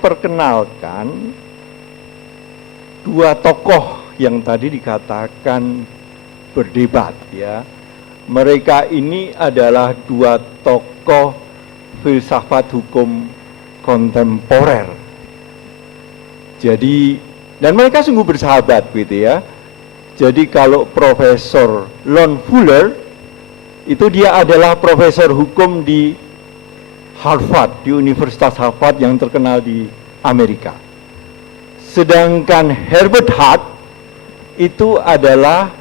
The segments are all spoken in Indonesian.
memperkenalkan dua tokoh yang tadi dikatakan berdebat ya. Mereka ini adalah dua tokoh filsafat hukum kontemporer. Jadi, dan mereka sungguh bersahabat gitu ya. Jadi kalau Profesor Lon Fuller, itu dia adalah profesor hukum di Harvard, di Universitas Harvard yang terkenal di Amerika. Sedangkan Herbert Hart itu adalah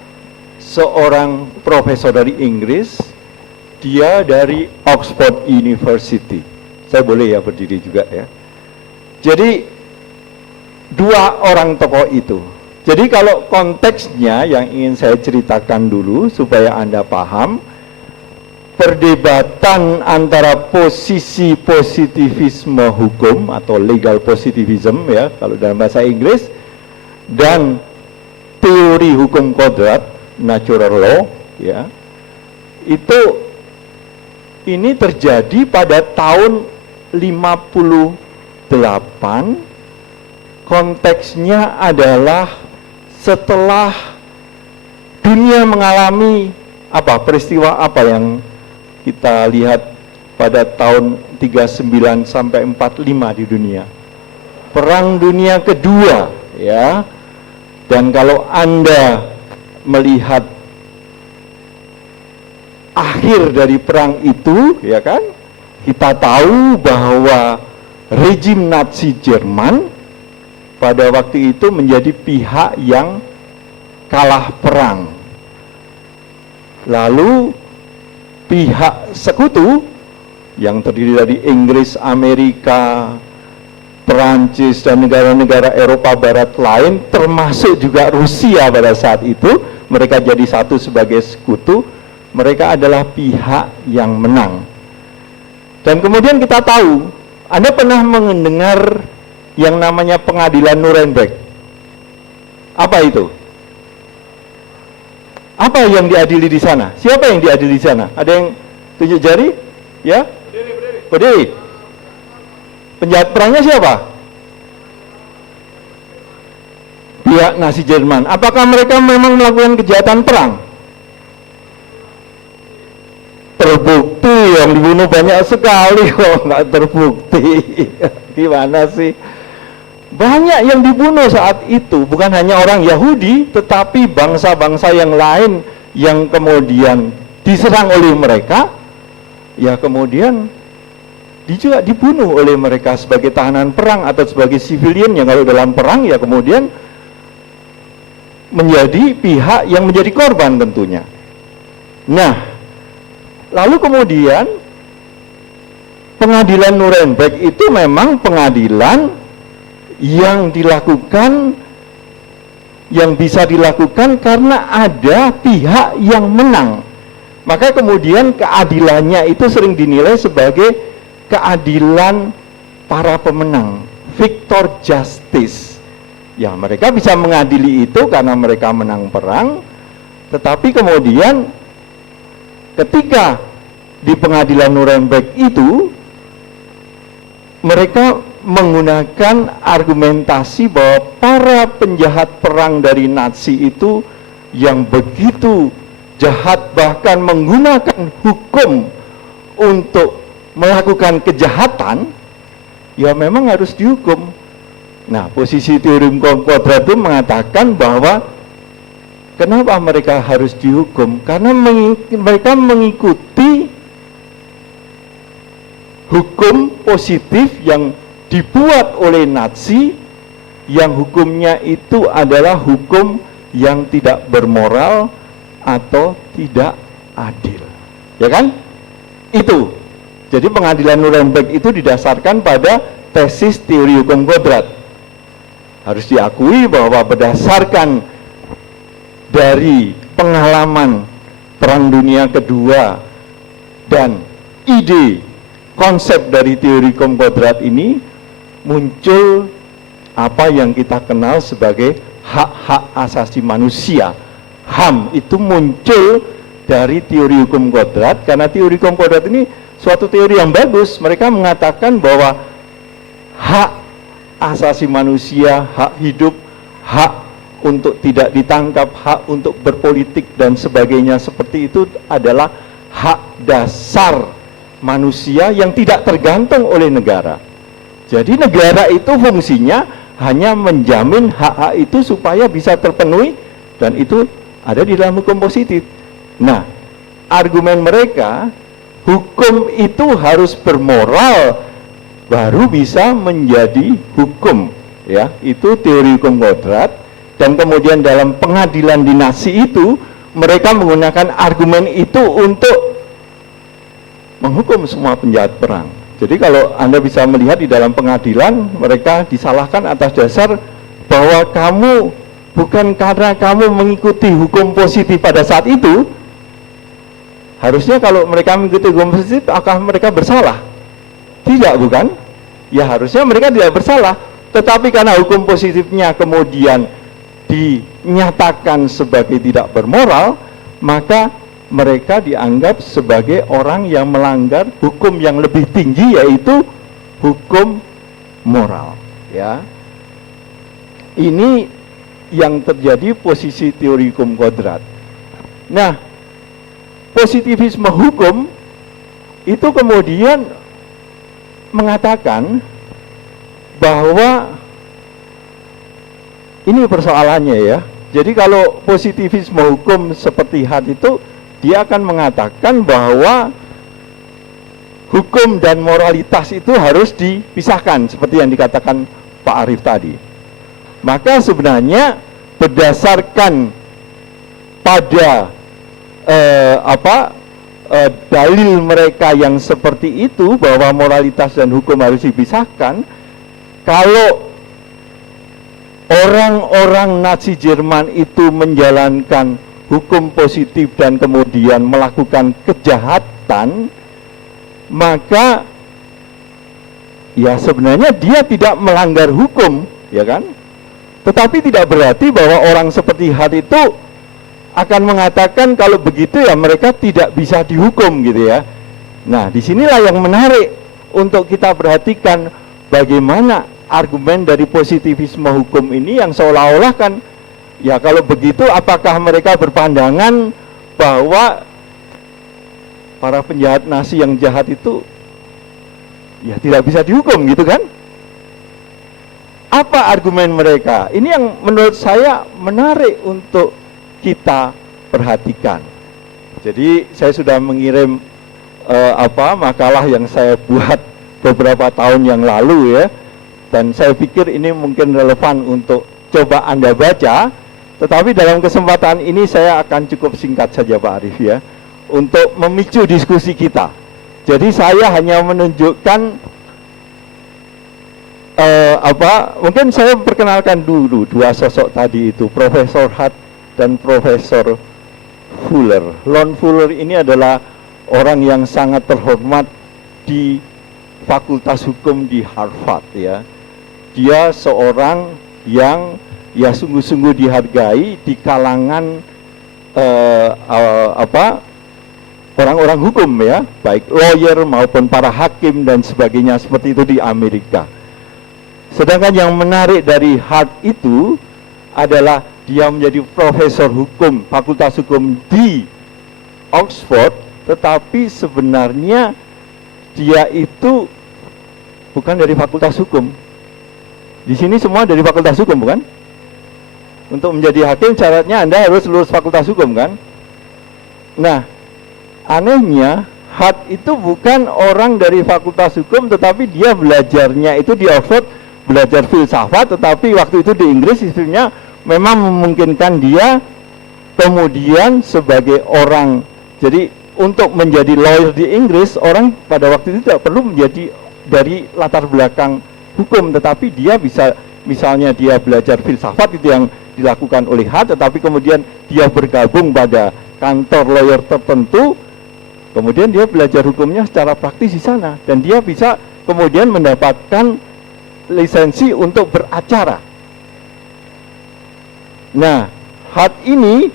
seorang profesor dari Inggris, dia dari Oxford University. Saya boleh ya berdiri juga ya. Jadi dua orang tokoh itu. Jadi kalau konteksnya yang ingin saya ceritakan dulu supaya Anda paham, perdebatan antara posisi positivisme hukum atau legal positivism ya kalau dalam bahasa Inggris dan teori hukum kodrat natural law ya, itu ini terjadi pada tahun 58. Konteksnya adalah setelah dunia mengalami peristiwa apa yang kita lihat pada tahun 39 sampai 45 di dunia. Perang Dunia Kedua ya. Dan kalau Anda melihat akhir dari perang itu ya kan, kita tahu bahwa rejim Nazi Jerman pada waktu itu menjadi pihak yang kalah perang. Lalu pihak sekutu yang terdiri dari Inggris, Amerika, Perancis, dan negara-negara Eropa Barat lain, termasuk juga Rusia pada saat itu, mereka jadi satu sebagai sekutu, mereka adalah pihak yang menang. Dan kemudian kita tahu, Anda pernah mendengar yang namanya pengadilan Nuremberg. Apa itu? Apa yang diadili di sana? Siapa yang diadili di sana? Ada yang tunjuk jari? Ya? Berdiri. Penjahat perangnya siapa? Pihak Nazi Jerman. Apakah mereka memang melakukan kejahatan perang? Terbukti yang dibunuh banyak sekali kok nggak terbukti. Gimana sih? Banyak yang dibunuh saat itu, bukan hanya orang Yahudi, tetapi bangsa-bangsa yang lain yang kemudian diserang oleh mereka, ya kemudian juga dibunuh oleh mereka sebagai tahanan perang atau sebagai civilian yang kalau dalam perang ya kemudian menjadi pihak yang menjadi korban tentunya. Nah, lalu kemudian pengadilan Nuremberg itu memang pengadilan yang dilakukan, yang bisa dilakukan karena ada pihak yang menang. Maka kemudian keadilannya itu sering dinilai sebagai keadilan para pemenang, victor justice. Ya, mereka bisa mengadili itu karena mereka menang perang, tetapi kemudian ketika di pengadilan Nuremberg itu mereka menggunakan argumentasi bahwa para penjahat perang dari Nazi itu yang begitu jahat, bahkan menggunakan hukum untuk melakukan kejahatan, ya memang harus dihukum. Nah, posisi teori hukum kodrat itu mengatakan bahwa kenapa mereka harus dihukum? Karena mereka mengikuti hukum positif yang dibuat oleh Nazi, yang hukumnya itu adalah hukum yang tidak bermoral atau tidak adil, ya kan? Itu. Jadi pengadilan Nuremberg itu didasarkan pada tesis teori hukum kodrat. Harus diakui bahwa berdasarkan dari pengalaman Perang Dunia Kedua dan ide konsep dari teori hukum kodrat ini, muncul apa yang kita kenal sebagai hak-hak asasi manusia. HAM itu muncul dari teori hukum kodrat, karena teori hukum kodrat ini suatu teori yang bagus. Mereka mengatakan bahwa hak asasi manusia, hak hidup, hak untuk tidak ditangkap, hak untuk berpolitik dan sebagainya seperti itu adalah hak dasar manusia yang tidak tergantung oleh negara. Jadi negara itu fungsinya hanya menjamin hak-hak itu supaya bisa terpenuhi, dan itu ada di dalam hukum positif. Nah, argumen mereka, hukum itu harus bermoral baru bisa menjadi hukum, ya, itu teori hukum kodrat. Dan kemudian dalam pengadilan dinasti itu mereka menggunakan argumen itu untuk menghukum semua penjahat perang. Jadi kalau Anda bisa melihat di dalam pengadilan, mereka disalahkan atas dasar bahwa kamu bukan karena kamu mengikuti hukum positif pada saat itu. Harusnya kalau mereka mengikuti hukum positif, apakah mereka bersalah? Tidak, bukan? Ya harusnya mereka tidak bersalah. Tetapi karena hukum positifnya kemudian dinyatakan sebagai tidak bermoral, maka mereka dianggap sebagai orang yang melanggar hukum yang lebih tinggi, yaitu hukum moral, ya. Ini yang terjadi posisi teori hukum kodrat. Nah, positivisme hukum itu kemudian mengatakan bahwa ini persoalannya, ya. Jadi kalau positivisme hukum seperti Hart itu, dia akan mengatakan bahwa hukum dan moralitas itu harus dipisahkan seperti yang dikatakan Pak Arief tadi. Maka sebenarnya berdasarkan pada dalil mereka yang seperti itu bahwa moralitas dan hukum harus dipisahkan, kalau orang-orang Nazi Jerman itu menjalankan hukum positif dan kemudian melakukan kejahatan, maka ya sebenarnya dia tidak melanggar hukum, ya kan? Tetapi tidak berarti bahwa orang seperti Hart itu akan mengatakan kalau begitu ya mereka tidak bisa dihukum, gitu ya. Nah, disinilah yang menarik untuk kita perhatikan bagaimana argumen dari positivisme hukum ini yang seolah-olah kan, ya kalau begitu apakah mereka berpandangan bahwa para penjahat Nazi yang jahat itu ya tidak bisa dihukum, gitu kan? Apa argumen mereka? Ini yang menurut saya menarik untuk kita perhatikan. Jadi saya sudah mengirim makalah yang saya buat beberapa tahun yang lalu, ya. Dan saya pikir ini mungkin relevan untuk coba Anda baca. Tetapi dalam kesempatan ini saya akan cukup singkat saja Pak Arief, ya, untuk memicu diskusi kita. Jadi saya hanya menunjukkan mungkin saya perkenalkan dulu dua sosok tadi itu, Profesor Hart dan Profesor Fuller. Lon Fuller ini adalah orang yang sangat terhormat di Fakultas Hukum di Harvard, ya. Dia seorang yang ya sungguh-sungguh dihargai di kalangan orang-orang hukum, ya, baik lawyer maupun para hakim dan sebagainya seperti itu di Amerika. Sedangkan yang menarik dari Hart itu adalah dia menjadi profesor hukum, Fakultas Hukum di Oxford, tetapi sebenarnya dia itu bukan dari Fakultas Hukum. Di sini semua dari Fakultas Hukum, bukan? Untuk menjadi hakim syaratnya Anda harus lulus Fakultas Hukum, kan? Nah, anehnya Hart itu bukan orang dari Fakultas Hukum, tetapi dia belajarnya itu di Oxford, belajar filsafat, tetapi waktu itu di Inggris sistemnya memang memungkinkan dia kemudian sebagai orang, jadi untuk menjadi lawyer di Inggris, orang pada waktu itu tidak perlu menjadi dari latar belakang hukum, tetapi dia bisa, misalnya dia belajar filsafat, itu yang dilakukan oleh Hart, tetapi kemudian dia bergabung pada kantor lawyer tertentu, kemudian dia belajar hukumnya secara praktis di sana, dan dia bisa kemudian mendapatkan lisensi untuk beracara. Nah, Hart ini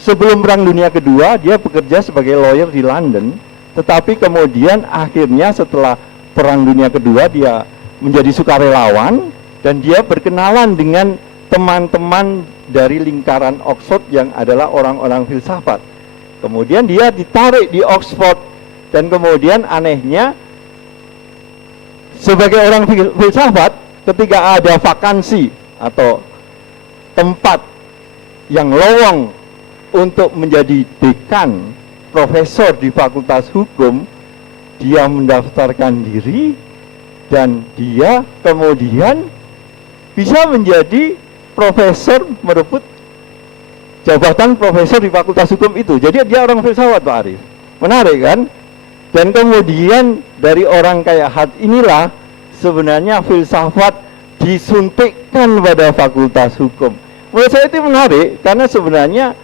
sebelum Perang Dunia Kedua dia bekerja sebagai lawyer di London, tetapi kemudian akhirnya setelah Perang Dunia Kedua dia menjadi sukarelawan dan dia berkenalan dengan teman-teman dari lingkaran Oxford yang adalah orang-orang filsafat. Kemudian dia ditarik di Oxford dan kemudian anehnya sebagai orang filsafat ketika ada vakansi atau tempat yang lowong untuk menjadi dekan profesor di Fakultas Hukum, dia mendaftarkan diri dan dia kemudian bisa menjadi profesor, merebut jabatan profesor di Fakultas Hukum itu. Jadi dia orang filsafat, Pak Arief. Menarik kan? Dan kemudian dari orang kayak Hart inilah sebenarnya filsafat disuntikkan pada Fakultas Hukum. Menurut saya itu menarik karena sebenarnya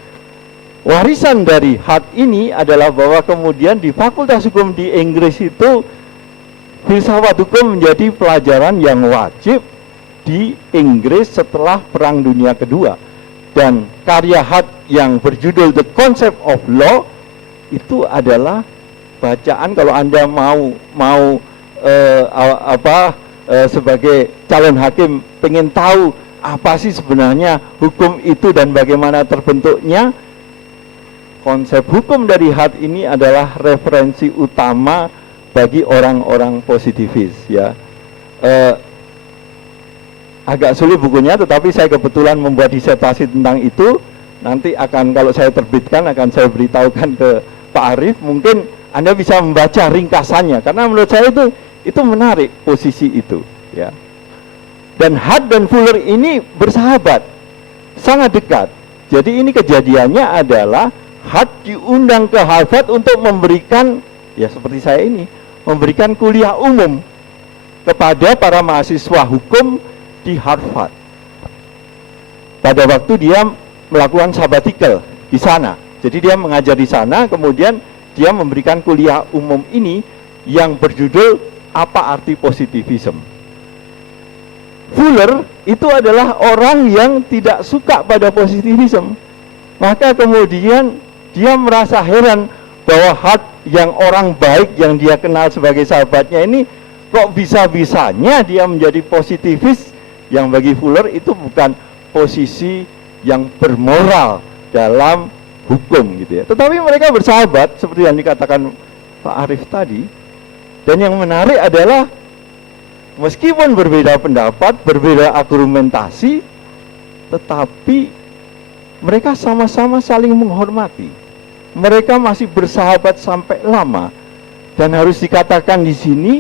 warisan dari Hart ini adalah bahwa kemudian di Fakultas Hukum di Inggris itu filsafat hukum menjadi pelajaran yang wajib di Inggris setelah Perang Dunia Kedua. Dan karya Hart yang berjudul The Concept of Law itu adalah bacaan kalau Anda mau sebagai calon hakim pengen tahu apa sih sebenarnya hukum itu dan bagaimana terbentuknya. Konsep hukum dari Hart ini adalah referensi utama bagi orang-orang positivis, ya. Agak sulit bukunya, tetapi saya kebetulan membuat disertasi tentang itu. Nanti akan, kalau saya terbitkan, akan saya beritahukan ke Pak Arief. Mungkin Anda bisa membaca ringkasannya, karena menurut saya itu menarik posisi itu, ya. Dan Hart dan Fuller ini bersahabat, sangat dekat. Jadi ini kejadiannya adalah Hart diundang ke Harvard untuk memberikan, ya seperti saya ini, memberikan kuliah umum kepada para mahasiswa hukum di Harvard. Pada waktu dia melakukan sabbatical di sana, jadi dia mengajar di sana, kemudian dia memberikan kuliah umum ini yang berjudul Apa Arti Positivism. Fuller itu adalah orang yang tidak suka pada positivism, maka kemudian dia merasa heran bahwa Hart yang orang baik yang dia kenal sebagai sahabatnya ini kok bisa-bisanya dia menjadi positivis, yang bagi Fuller itu bukan posisi yang bermoral dalam hukum gitu ya. Tetapi mereka bersahabat seperti yang dikatakan Pak Arief tadi. Dan yang menarik adalah meskipun berbeda pendapat, berbeda argumentasi, tetapi mereka sama-sama saling menghormati. Mereka masih bersahabat sampai lama. Dan harus dikatakan di sini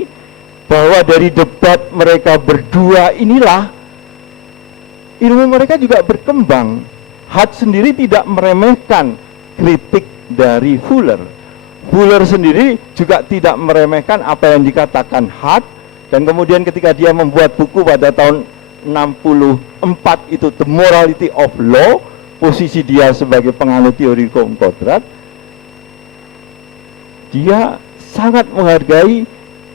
bahwa dari debat mereka berdua inilah ilmu mereka juga berkembang. Hart sendiri tidak meremehkan kritik dari Fuller. Fuller sendiri juga tidak meremehkan apa yang dikatakan Hart. Dan kemudian ketika dia membuat buku pada tahun 64 itu The Morality of Law, posisi dia sebagai penganut teori hukum kodrat, dia sangat menghargai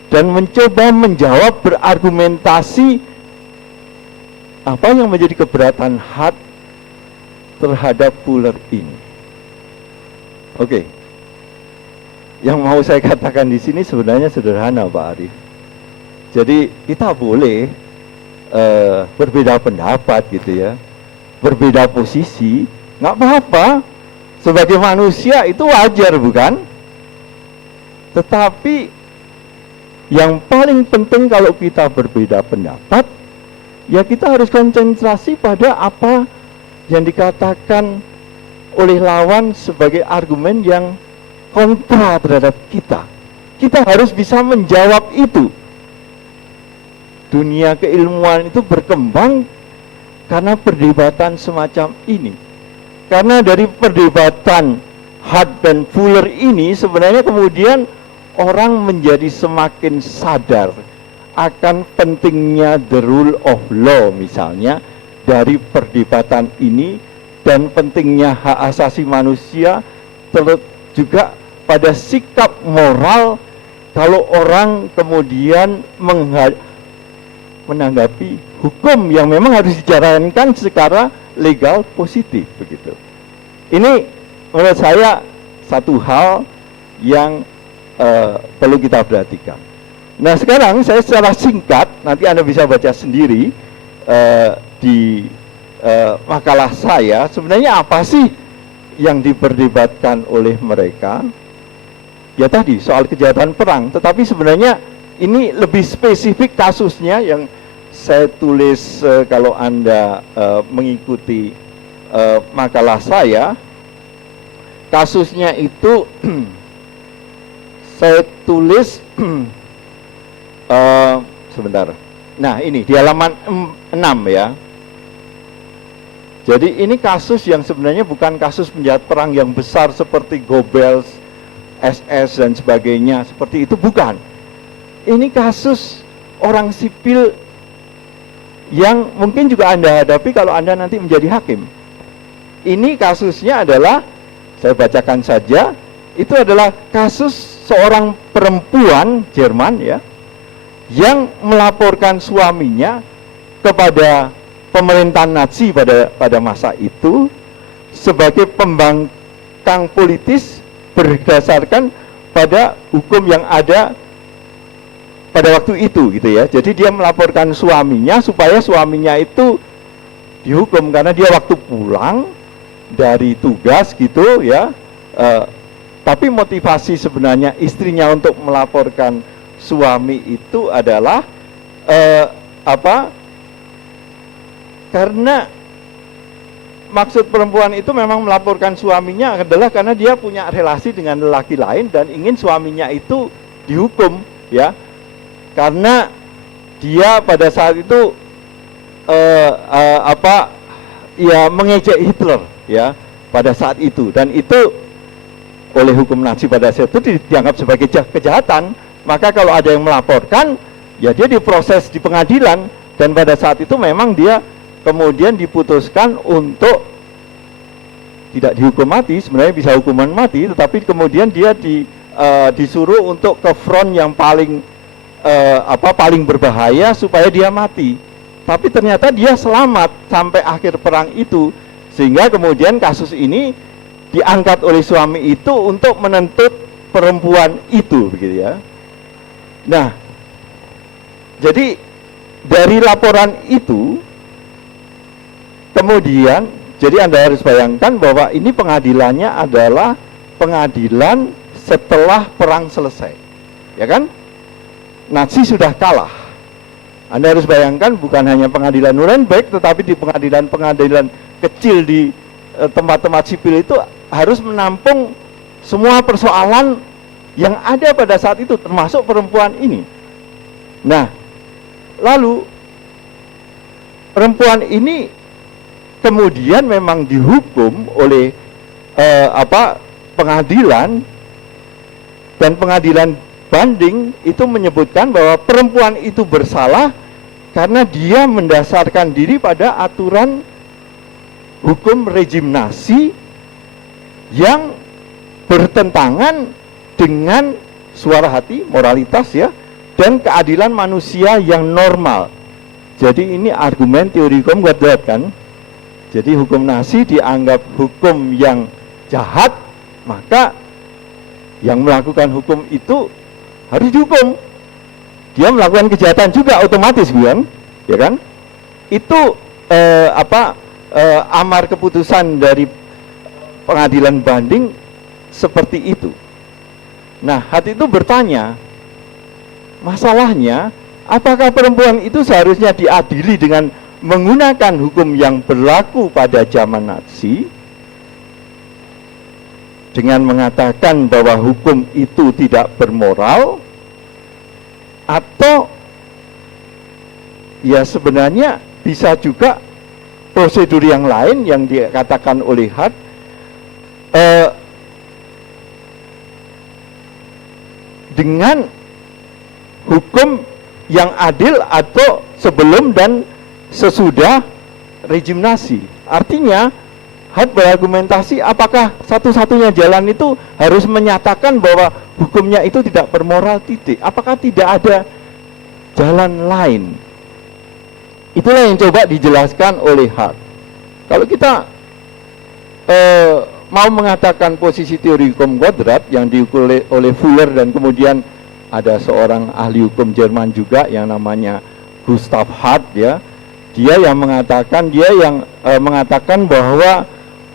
dan mencoba menjawab, berargumentasi apa yang menjadi keberatan Hart terhadap Fuller ini. Oke. Yang mau saya katakan di sini sebenarnya sederhana, Pak Arief. Jadi kita boleh berbeda pendapat gitu ya, berbeda posisi, nggak apa-apa. Sebagai manusia itu wajar, bukan? Tetapi yang paling penting kalau kita berbeda pendapat, ya kita harus konsentrasi pada apa yang dikatakan oleh lawan sebagai argumen yang kontra terhadap kita. Kita harus bisa menjawab itu. Dunia keilmuan itu berkembang karena perdebatan semacam ini. Karena dari perdebatan Hart dan Fuller ini sebenarnya kemudian orang menjadi semakin sadar akan pentingnya the rule of law misalnya dari perdebatan ini, dan pentingnya hak asasi manusia, juga pada sikap moral kalau orang kemudian menanggapi hukum yang memang harus dijalankan secara legal positif begitu. Ini menurut saya satu hal yang perlu kita perhatikan. Nah sekarang saya secara singkat, nanti Anda bisa baca sendiri di makalah saya, sebenarnya apa sih yang diperdebatkan oleh mereka. Ya tadi soal kejahatan perang, tetapi sebenarnya ini lebih spesifik kasusnya yang saya tulis. Kalau Anda mengikuti makalah saya, kasusnya itu saya tulis sebentar. Nah ini di halaman 6 ya. Jadi ini kasus yang sebenarnya bukan kasus penjahat perang yang besar seperti Goebbels, SS dan sebagainya, seperti itu bukan. Ini kasus orang sipil yang mungkin juga Anda hadapi kalau Anda nanti menjadi hakim. Ini kasusnya adalah, saya bacakan saja, itu adalah kasus seorang perempuan Jerman ya, yang melaporkan suaminya kepada pemerintahan Nazi pada masa itu sebagai pembangkang politis berdasarkan pada hukum yang ada pada waktu itu gitu ya. Jadi dia melaporkan suaminya supaya suaminya itu dihukum karena dia waktu pulang dari tugas gitu ya. Tapi motivasi sebenarnya istrinya untuk melaporkan suami itu adalah karena maksud perempuan itu memang melaporkan suaminya adalah karena dia punya relasi dengan lelaki lain dan ingin suaminya itu dihukum ya, karena dia pada saat itu mengejek Hitler ya pada saat itu, dan itu oleh hukum Nazi pada saat itu dianggap sebagai kejahatan. Maka kalau ada yang melaporkan, ya dia diproses di pengadilan, dan pada saat itu memang dia kemudian diputuskan untuk tidak dihukum mati, sebenarnya bisa hukuman mati, tetapi kemudian dia disuruh untuk ke front yang paling paling berbahaya supaya dia mati. Tapi ternyata dia selamat sampai akhir perang itu, sehingga kemudian kasus ini diangkat oleh suami itu untuk menuntut perempuan itu begitu ya. Nah, jadi dari laporan itu kemudian, jadi Anda harus bayangkan bahwa ini pengadilannya adalah pengadilan setelah perang selesai, ya kan? Nazi sudah kalah. Anda harus bayangkan bukan hanya pengadilan Nuremberg, tetapi di pengadilan-pengadilan kecil di tempat-tempat sipil itu harus menampung semua persoalan yang ada pada saat itu, termasuk perempuan ini. Nah, lalu perempuan ini kemudian memang dihukum oleh pengadilan, dan pengadilan banding itu menyebutkan bahwa perempuan itu bersalah karena dia mendasarkan diri pada aturan hukum rejim Nazi yang bertentangan dengan suara hati, moralitas ya, dan keadilan manusia yang normal. Jadi ini argumen teori hukum Godot kan. Jadi hukum Nazi dianggap hukum yang jahat, maka yang melakukan hukum itu harus dihukum. Dia melakukan kejahatan juga otomatis kan, ya kan? Itu amar keputusan dari pengadilan banding seperti itu. Nah, hati itu bertanya, masalahnya apakah perempuan itu seharusnya diadili dengan menggunakan hukum yang berlaku pada zaman Nazi dengan mengatakan bahwa hukum itu tidak bermoral, atau ya sebenarnya bisa juga prosedur yang lain yang dikatakan oleh Hart dengan hukum yang adil atau sebelum dan sesudah rejim Nazi. Artinya Hart berargumentasi apakah satu-satunya jalan itu harus menyatakan bahwa hukumnya itu tidak bermoral titik. Apakah tidak ada jalan lain? Itulah yang coba dijelaskan oleh Hart. Kalau kita mau mengatakan posisi teori hukum Godrat yang diukur oleh Fuller dan kemudian ada seorang ahli hukum Jerman juga yang namanya Gustav Hart, ya. Dia yang mengatakan bahwa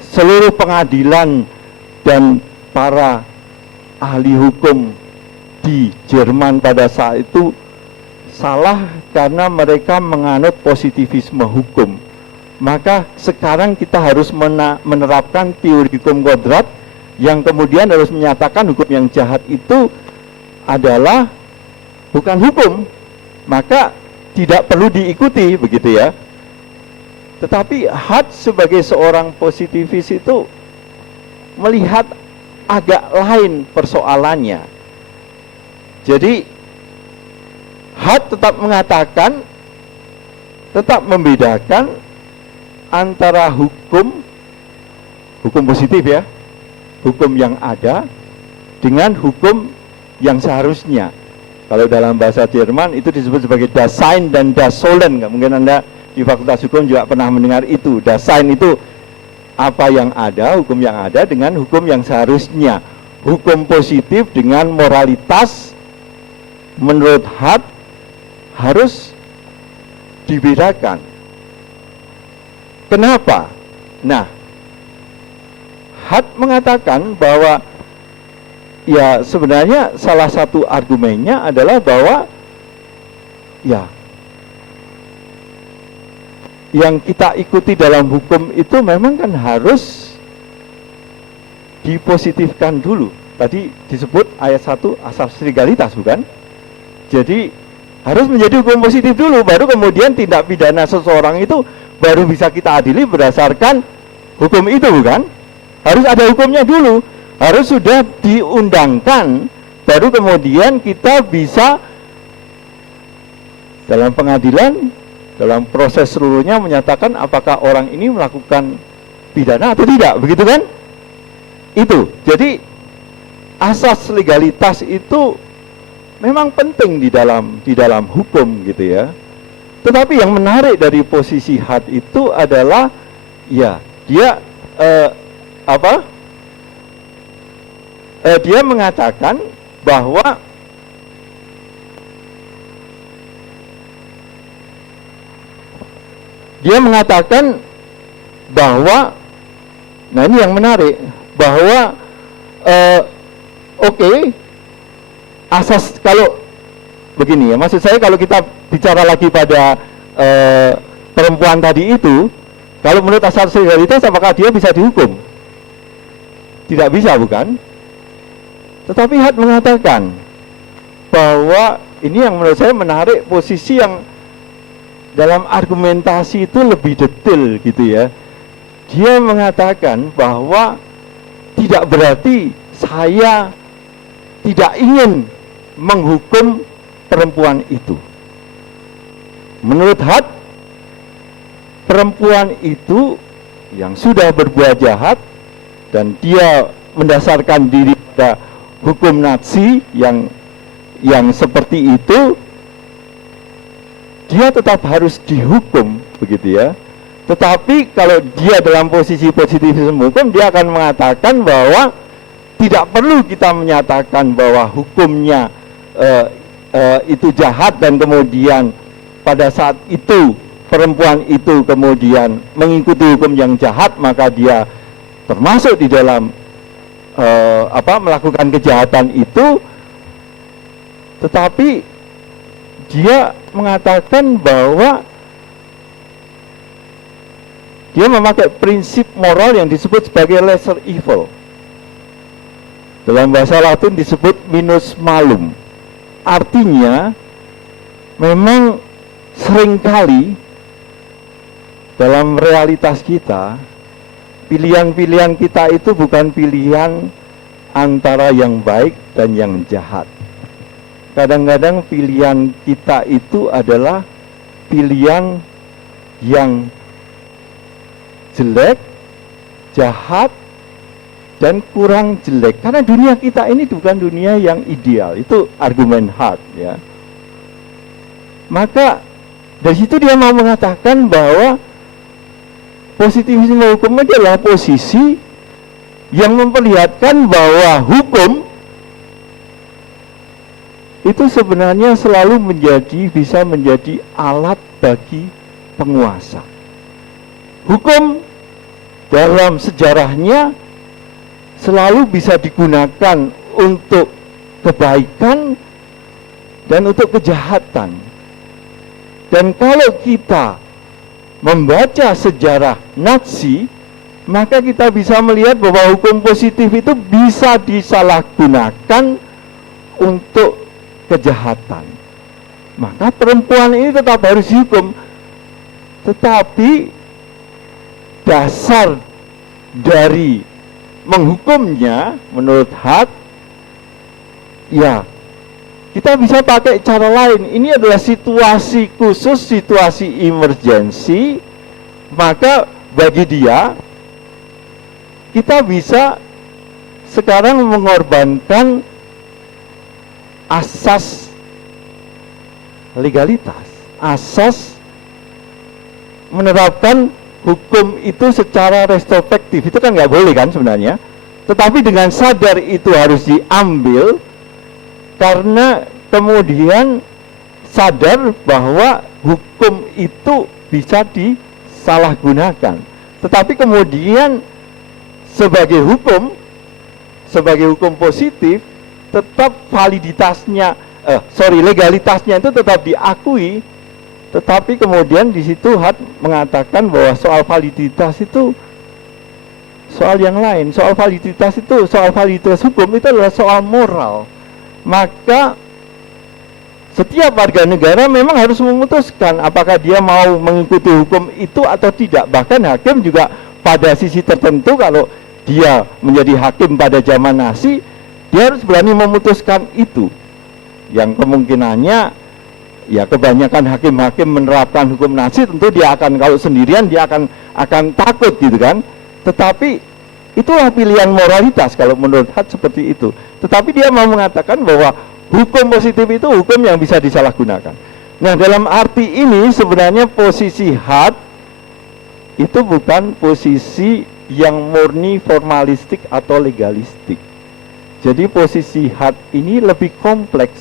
seluruh pengadilan dan para ahli hukum di Jerman pada saat itu salah karena mereka menganut positivisme hukum. Maka sekarang kita harus menerapkan teori hukum kodrat yang kemudian harus menyatakan hukum yang jahat itu adalah bukan hukum, maka tidak perlu diikuti, begitu ya. Tetapi Hart sebagai seorang positivis itu melihat agak lain persoalannya. Jadi Hart tetap mengatakan, tetap membedakan antara hukum positif, ya, hukum yang ada, dengan hukum yang seharusnya. Kalau dalam bahasa Jerman itu disebut sebagai Das Sein dan Das Sollen. Mungkin Anda di Fakultas Hukum juga pernah mendengar itu. Das Sein itu apa yang ada, hukum yang ada, dengan hukum yang seharusnya. Hukum positif dengan moralitas menurut Hart harus dibedakan. Kenapa? Nah, Hart mengatakan bahwa ya sebenarnya salah satu argumennya adalah bahwa ya yang kita ikuti dalam hukum itu memang kan harus dipositifkan dulu. Tadi disebut ayat 1 asas legalitas, bukan? Jadi harus menjadi hukum positif dulu, baru kemudian tindak pidana seseorang itu baru bisa kita adili berdasarkan hukum itu, bukan? Harus ada hukumnya dulu, harus sudah diundangkan, baru kemudian kita bisa dalam pengadilan, dalam proses seluruhnya menyatakan apakah orang ini melakukan pidana atau tidak, begitu kan? Itu, jadi asas legalitas itu memang penting di dalam hukum, gitu ya. Tetapi yang menarik dari posisi Hart itu adalah ya dia dia mengatakan bahwa nah ini yang menarik, bahwa oke, asas, kalau begini ya, maksud saya kalau kita bicara lagi pada perempuan tadi itu, kalau menurut asas legalitas apakah dia bisa dihukum? Tidak bisa, bukan? Tetapi Hart mengatakan bahwa ini yang menurut saya menarik, posisi yang dalam argumentasi itu lebih detail, gitu ya. Dia mengatakan bahwa tidak berarti saya tidak ingin menghukum perempuan itu. Menurut Hart, perempuan itu yang sudah berbuat jahat dan dia mendasarkan diri pada hukum Nazi yang seperti itu, dia tetap harus dihukum, begitu ya. Tetapi kalau dia dalam posisi positivisme hukum, dia akan mengatakan bahwa tidak perlu kita menyatakan bahwa hukumnya itu jahat dan kemudian pada saat itu perempuan itu kemudian mengikuti hukum yang jahat, maka dia termasuk di dalam melakukan kejahatan itu. Tetapi dia mengatakan bahwa dia memakai prinsip moral yang disebut sebagai lesser evil. Dalam bahasa Latin disebut minus malum. Artinya memang seringkali dalam realitas kita, pilihan-pilihan kita itu bukan pilihan antara yang baik dan yang jahat. Kadang-kadang pilihan kita itu adalah pilihan yang jelek, jahat, dan kurang jelek. Karena dunia kita ini bukan dunia yang ideal. Itu argumen Hart, ya. Maka dari situ dia mau mengatakan bahwa positivisme hukum adalah posisi yang memperlihatkan bahwa hukum itu sebenarnya selalu bisa menjadi alat bagi penguasa. Hukum dalam sejarahnya selalu bisa digunakan untuk kebaikan dan untuk kejahatan. Dan kalau kita membaca sejarah Nazi, maka kita bisa melihat bahwa hukum positif itu bisa disalahgunakan untuk kejahatan. Maka perempuan ini tetap harus dihukum, tetapi dasar dari menghukumnya menurut Hart, ya kita bisa pakai cara lain. Ini adalah situasi khusus, situasi emergensi. Maka bagi dia, kita bisa sekarang mengorbankan asas legalitas, asas menerapkan hukum itu secara retrospektif. Itu kan nggak boleh kan sebenarnya, tetapi dengan sadar itu harus diambil karena kemudian sadar bahwa hukum itu bisa disalahgunakan. Tetapi kemudian sebagai hukum positif, tetap legalitasnya itu tetap diakui. Tetapi kemudian di situ Hart mengatakan bahwa soal validitas itu soal yang lain. Soal validitas hukum itu adalah soal moral. Maka setiap warga negara memang harus memutuskan apakah dia mau mengikuti hukum itu atau tidak. Bahkan hakim juga pada sisi tertentu, kalau dia menjadi hakim pada zaman Nazi, dia harus berani memutuskan itu. Yang kemungkinannya, ya kebanyakan hakim-hakim menerapkan hukum Nazi, tentu dia akan, kalau sendirian dia akan takut gitu kan. Tetapi itulah pilihan moralitas kalau menurut Hart seperti itu. Tetapi dia mau mengatakan bahwa hukum positif itu hukum yang bisa disalahgunakan. Nah, dalam arti ini sebenarnya posisi Hart itu bukan posisi yang murni formalistik atau legalistik. Jadi posisi Hart ini lebih kompleks.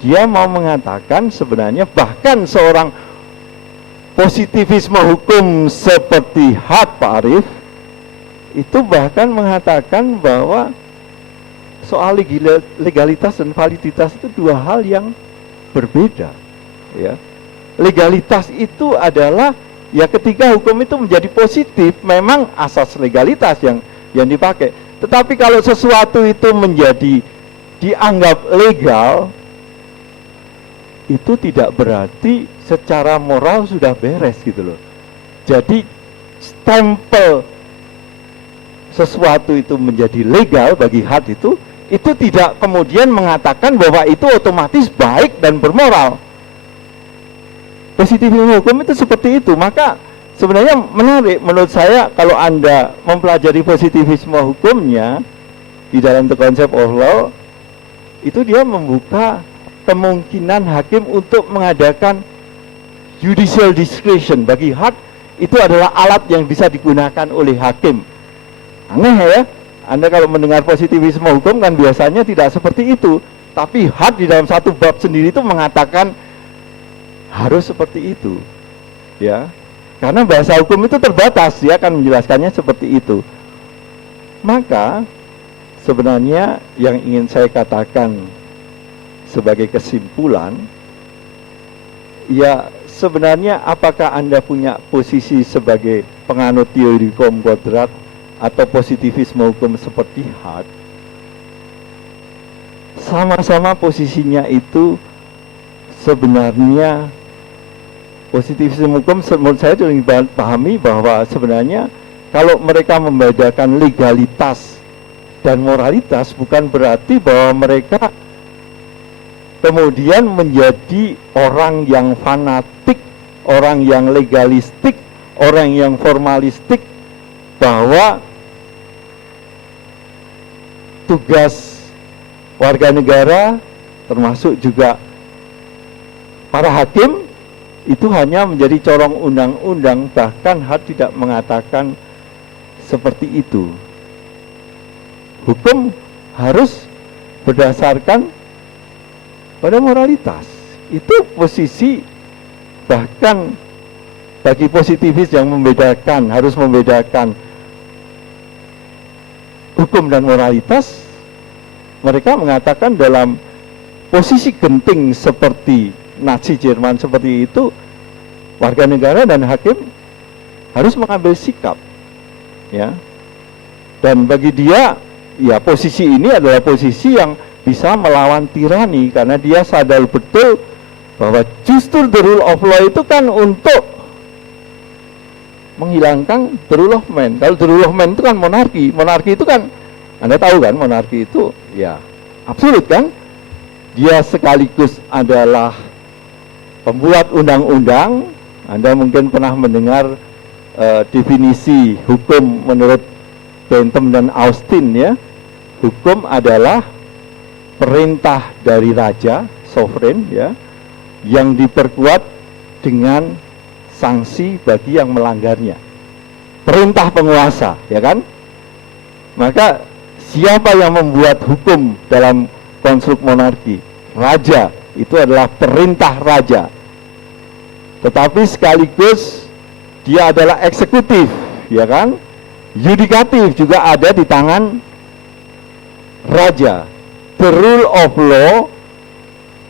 Dia mau mengatakan sebenarnya bahkan seorang positivisme hukum seperti Hart, Pak Arief, itu bahkan mengatakan bahwa soal legalitas dan validitas itu dua hal yang berbeda. Ya. Legalitas itu adalah ya ketika hukum itu menjadi positif, memang asas legalitas yang dipakai. Tetapi kalau sesuatu itu menjadi dianggap legal, itu tidak berarti secara moral sudah beres gitu loh. Jadi stempel sesuatu itu menjadi legal bagi Hart itu tidak kemudian mengatakan bahwa itu otomatis baik dan bermoral. Positivisme hukum itu seperti itu. Maka sebenarnya menarik menurut saya kalau Anda mempelajari positivisme hukumnya di dalam The Concept of Law, itu dia membuka kemungkinan hakim untuk mengadakan judicial discretion. Bagi Hart itu adalah alat yang bisa digunakan oleh hakim. Aneh ya, Anda kalau mendengar positivisme hukum kan biasanya tidak seperti itu. Tapi Hart di dalam satu bab sendiri itu mengatakan harus seperti itu. Ya, karena bahasa hukum itu terbatas, dia akan menjelaskannya seperti itu. Maka sebenarnya yang ingin saya katakan sebagai kesimpulan, ya sebenarnya apakah Anda punya posisi sebagai penganut teori hukum kodrat atau positivisme hukum seperti Hart, sama-sama posisinya itu sebenarnya positivisme hukum menurut saya juga dipahami bahwa sebenarnya kalau mereka membedakan legalitas dan moralitas, bukan berarti bahwa mereka kemudian menjadi orang yang fanatik, orang yang legalistik, orang yang formalistik, bahwa tugas warga negara termasuk juga para hakim itu hanya menjadi corong undang-undang. Bahkan Hart tidak mengatakan seperti itu. Hukum harus berdasarkan pada moralitas. Itu posisi, bahkan bagi positivis yang harus membedakan hukum dan moralitas, mereka mengatakan dalam posisi genting seperti Nazi Jerman seperti itu, warga negara dan hakim harus mengambil sikap, ya. Dan bagi dia, ya, posisi ini adalah posisi yang bisa melawan tirani, karena dia sadar betul bahwa justru the rule of law itu kan untuk menghilangkan the rule of man. Kalau the rule of man itu kan monarki. Monarki itu kan, Anda tahu kan, monarki itu ya absolut kan. Dia sekaligus adalah pembuat undang-undang. Anda mungkin pernah mendengar definisi hukum menurut Bentham dan Austin, ya. Hukum adalah perintah dari raja, sovereign, ya, yang diperkuat dengan sanksi bagi yang melanggarnya. Perintah penguasa, ya kan? Maka siapa yang membuat hukum dalam konstruk monarki? Raja. Itu adalah perintah raja. Tetapi sekaligus dia adalah eksekutif, ya kan? Yudikatif juga ada di tangan raja. The rule of law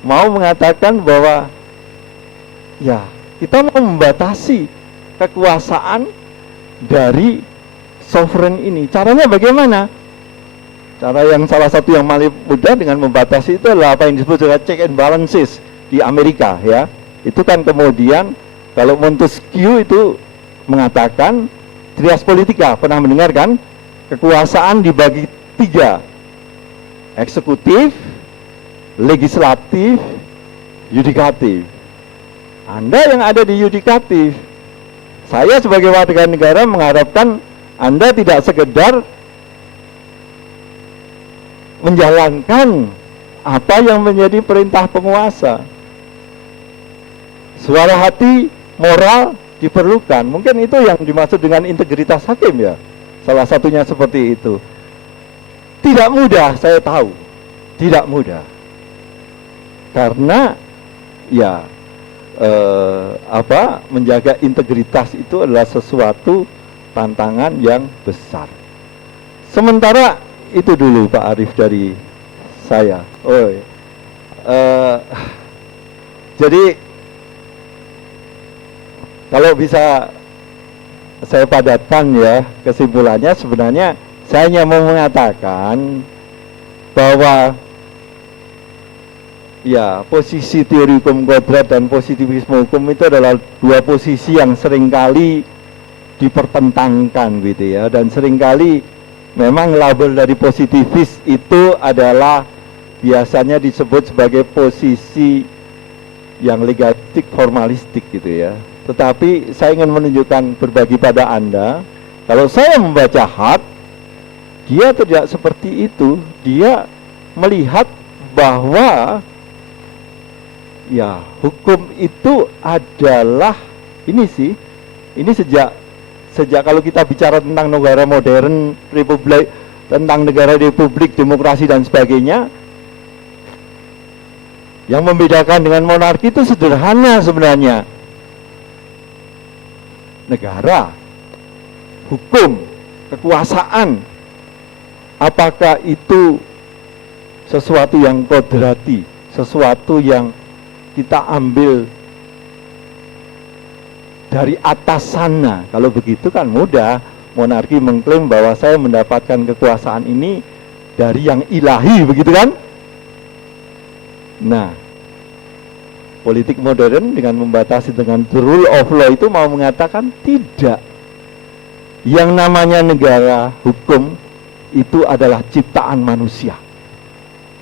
mau mengatakan bahwa ya, kita mau membatasi kekuasaan dari sovereign ini. Caranya bagaimana? Cara yang salah satu yang paling mudah dengan membatasi itu adalah apa yang disebut dengan check and balances di Amerika, ya. Itu kan kemudian kalau Montesquieu itu mengatakan trias politika, pernah mendengar kan? Kekuasaan dibagi 3. Eksekutif, legislatif, yudikatif. Anda yang ada di yudikatif, saya sebagai warga negara mengharapkan Anda tidak sekedar menjalankan apa yang menjadi perintah penguasa. Suara hati moral diperlukan. Mungkin itu yang dimaksud dengan integritas hakim, ya. Salah satunya seperti itu. Tidak mudah, saya tahu. Tidak mudah. Karena ya menjaga integritas itu adalah sesuatu tantangan yang besar. Sementara itu dulu Pak Arief dari saya. Jadi kalau bisa saya padatkan, ya, kesimpulannya sebenarnya saya hanya mau mengatakan bahwa ya, posisi teori hukum kodrat dan positivisme hukum itu adalah dua posisi yang seringkali dipertentangkan, gitu ya. Dan seringkali memang label dari positivis itu adalah biasanya disebut sebagai posisi yang legalistik formalistik, gitu ya. Tetapi saya ingin menunjukkan, berbagi pada Anda, kalau saya membaca Hart, dia tidak seperti itu. Dia melihat bahwa ya, hukum itu adalah ini sejak kalau kita bicara tentang negara modern, republik, tentang negara republik, demokrasi dan sebagainya, yang membedakan dengan monarki itu sederhana sebenarnya. Negara, hukum, kekuasaan, apakah itu sesuatu yang kodrati, sesuatu yang kita ambil dari atas sana? Kalau begitu kan mudah. Monarki mengklaim bahwa saya mendapatkan kekuasaan ini dari yang ilahi, begitu kan? Nah, politik modern dengan membatasi dengan the rule of law itu mau mengatakan tidak. Yang namanya negara, hukum itu adalah ciptaan manusia,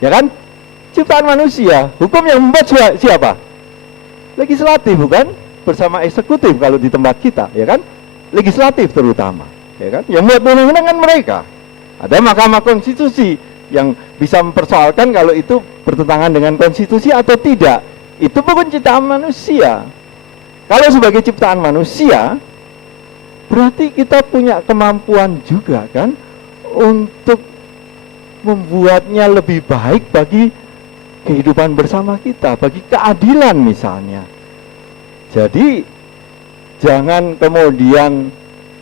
ya kan? Ciptaan manusia. Hukum yang membuat siapa? Legislatif, bukan? Bersama eksekutif kalau di tempat kita, ya kan? Legislatif terutama, ya kan? Yang membuat undang-undang kan mereka. Ada Mahkamah Konstitusi yang bisa mempersoalkan kalau itu bertentangan dengan konstitusi atau tidak. Itu bukan ciptaan manusia. Kalau sebagai ciptaan manusia, berarti kita punya kemampuan juga kan untuk membuatnya lebih baik bagi kehidupan bersama kita, bagi keadilan misalnya. Jadi jangan kemudian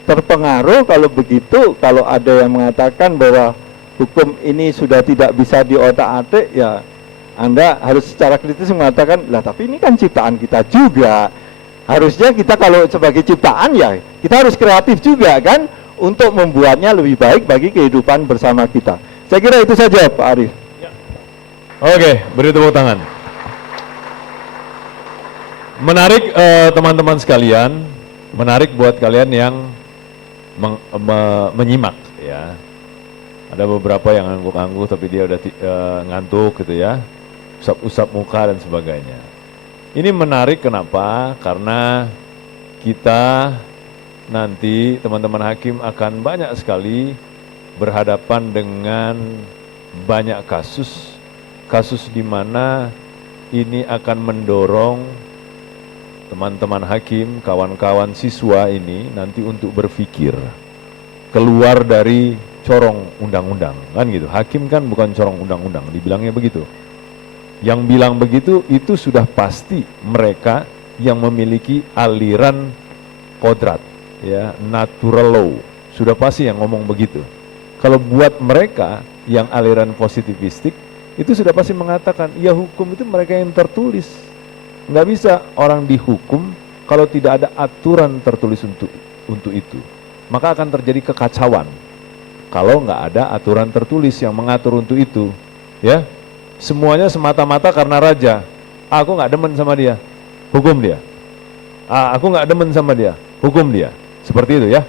terpengaruh kalau begitu, kalau ada yang mengatakan bahwa hukum ini sudah tidak bisa diotak-atik, ya Anda harus secara kritis mengatakan, lah tapi ini kan ciptaan kita juga. Harusnya kita kalau sebagai ciptaan ya kita harus kreatif juga kan, untuk membuatnya lebih baik bagi kehidupan bersama kita. Saya kira itu saja Pak Arief. Oke, beri tepuk tangan. Menarik teman-teman sekalian, menarik buat kalian yang menyimak ya. Ada beberapa yang ngangguk-ngangguk tapi dia udah ngantuk gitu ya, usap-usap muka dan sebagainya. Ini menarik kenapa? Karena kita nanti teman-teman hakim akan banyak sekali berhadapan dengan banyak kasus di mana ini akan mendorong teman-teman hakim, kawan-kawan siswa ini nanti untuk berpikir keluar dari corong undang-undang, kan gitu. Hakim kan bukan corong undang-undang, dibilangnya begitu. Yang bilang begitu itu sudah pasti mereka yang memiliki aliran kodrat, ya, natural law, sudah pasti yang ngomong begitu. Kalau buat mereka yang aliran positivistik, itu sudah pasti mengatakan, ya hukum itu mereka yang tertulis. Nggak bisa orang dihukum kalau tidak ada aturan tertulis untuk itu. Maka akan terjadi kekacauan kalau nggak ada aturan tertulis yang mengatur untuk itu. Ya, semuanya semata-mata karena raja. Aku nggak demen sama dia, hukum dia. Aku nggak demen sama dia, hukum dia. Seperti itu ya.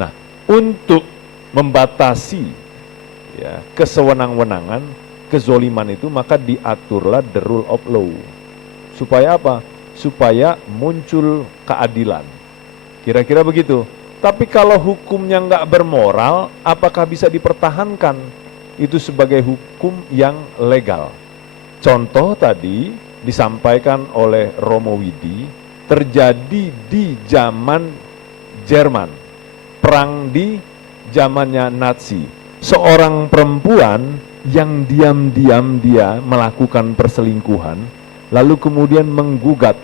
Nah, untuk membatasi ya kesewenang-wenangan, kezoliman itu, maka diaturlah the rule of law. Supaya apa? Supaya muncul keadilan. Kira-kira begitu. Tapi kalau hukumnya nggak bermoral, apakah bisa dipertahankan itu sebagai hukum yang legal? Contoh tadi disampaikan oleh Romo Widi, terjadi di zaman Jerman, perang di zamannya Nazi. Seorang perempuan yang diam-diam dia melakukan perselingkuhan, lalu kemudian menggugat,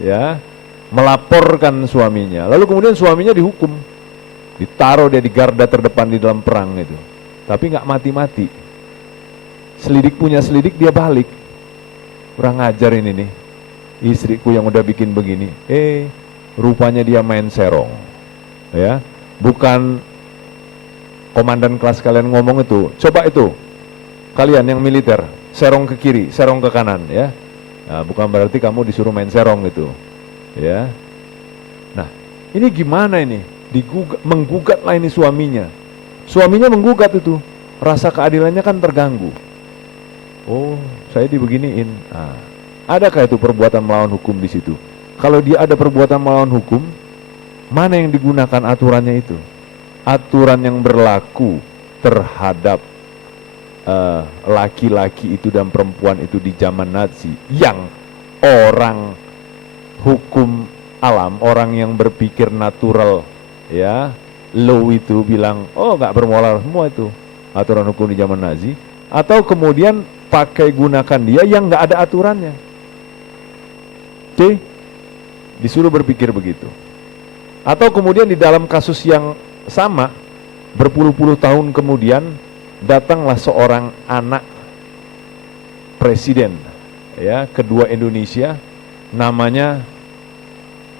ya, melaporkan suaminya, lalu kemudian suaminya dihukum, ditaruh dia di garda terdepan di dalam perang itu, tapi nggak mati-mati. Selidik punya selidik, dia balik, kurang ajar ini nih, istriku yang udah bikin begini, rupanya dia main serong, ya, bukan komandan kelas kalian ngomong itu, coba itu, kalian yang militer, serong ke kiri, serong ke kanan, ya. Nah, bukan berarti kamu disuruh main serong gitu, ya. Nah, ini gimana ini? Menggugatlah ini suaminya. Suaminya menggugat itu, rasa keadilannya kan terganggu. Oh, saya dibeginiin. Nah, adakah itu perbuatan melawan hukum di situ? Kalau dia ada perbuatan melawan hukum, mana yang digunakan aturannya itu? Aturan yang berlaku terhadap laki-laki itu dan perempuan itu di zaman Nazi, yang orang hukum alam, orang yang berpikir natural, ya, law itu bilang, oh nggak bermoral semua itu aturan hukum di zaman Nazi, atau kemudian pakai gunakan dia yang nggak ada aturannya. Oke, disuruh berpikir begitu. Atau kemudian di dalam kasus yang sama, berpuluh-puluh tahun kemudian datanglah seorang anak presiden, ya, kedua Indonesia, namanya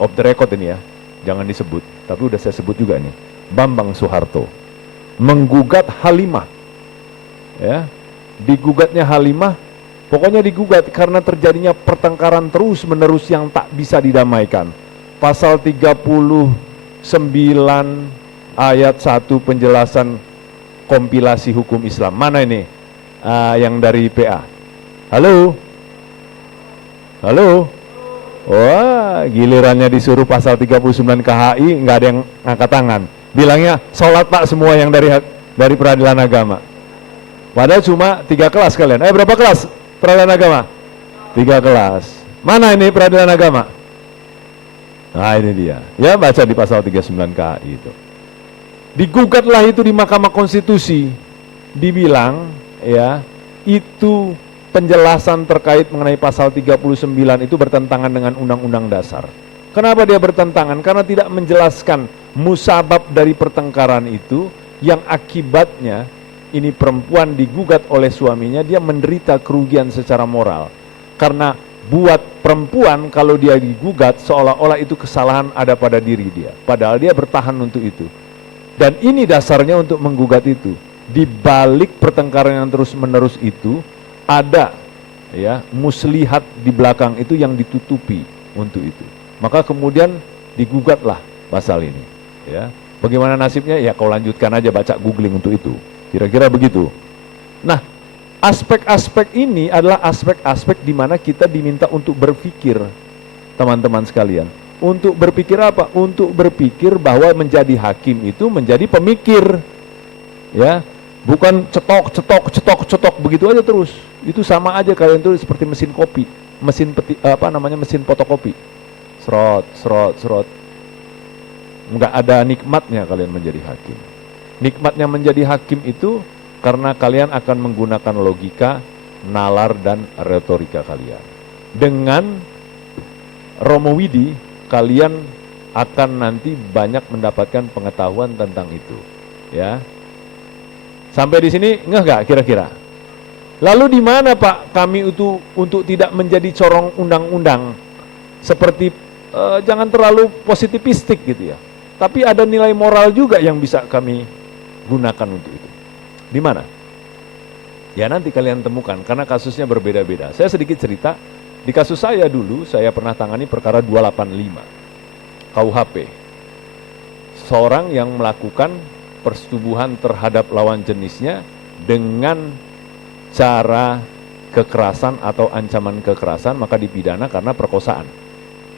off the record ini ya, jangan disebut, tapi udah saya sebut juga nih, Bambang Soeharto, menggugat Halimah, ya, digugatnya Halimah, pokoknya digugat karena terjadinya pertengkaran terus menerus yang tak bisa didamaikan. Pasal 39 ayat 1 penjelasan kompilasi hukum Islam. Mana ini? Yang dari PA. Halo? Halo? Wah, gilirannya disuruh pasal 39 KHI, nggak ada yang angkat tangan. Bilangnya, sholat pak semua yang dari peradilan agama. Padahal cuma 3 kelas kalian. Berapa kelas peradilan agama? 3 kelas. Mana ini peradilan agama? Nah ini dia. Ya, baca di pasal 39 KHI itu. Digugatlah itu di Mahkamah Konstitusi, dibilang ya itu penjelasan terkait mengenai pasal 39 itu bertentangan dengan Undang-Undang Dasar. Kenapa dia bertentangan? Karena tidak menjelaskan musabab dari pertengkaran itu yang akibatnya ini perempuan digugat oleh suaminya, dia menderita kerugian secara moral. Karena buat perempuan kalau dia digugat seolah-olah itu kesalahan ada pada diri dia. Padahal dia bertahan untuk itu. Dan ini dasarnya untuk menggugat itu. Di balik pertengkaran yang terus-menerus itu ada ya muslihat di belakang itu yang ditutupi untuk itu. Maka kemudian digugatlah pasal ini. Ya, bagaimana nasibnya? Ya kau lanjutkan aja baca googling untuk itu. Kira-kira begitu. Nah, aspek-aspek ini adalah aspek-aspek di mana kita diminta untuk berpikir, teman-teman sekalian. Untuk berpikir apa? Untuk berpikir bahwa menjadi hakim itu menjadi pemikir. Ya, bukan cetok begitu aja terus. Itu sama aja kalian tuh seperti mesin kopi, mesin mesin fotokopi. Serot. Enggak ada nikmatnya kalian menjadi hakim. Nikmatnya menjadi hakim itu karena kalian akan menggunakan logika, nalar dan retorika kalian. Dengan Romo Widi kalian akan nanti banyak mendapatkan pengetahuan tentang itu. Ya. Sampai di sini ngeh nggak kira-kira? Lalu di mana Pak kami itu untuk tidak menjadi corong undang-undang seperti jangan terlalu positivistik gitu ya. Tapi ada nilai moral juga yang bisa kami gunakan untuk itu. Di mana? Ya nanti kalian temukan karena kasusnya berbeda-beda. Saya sedikit cerita, di kasus saya dulu saya pernah tangani perkara 285 KUHP. Seorang yang melakukan persetubuhan terhadap lawan jenisnya dengan cara kekerasan atau ancaman kekerasan, maka dipidana karena perkosaan.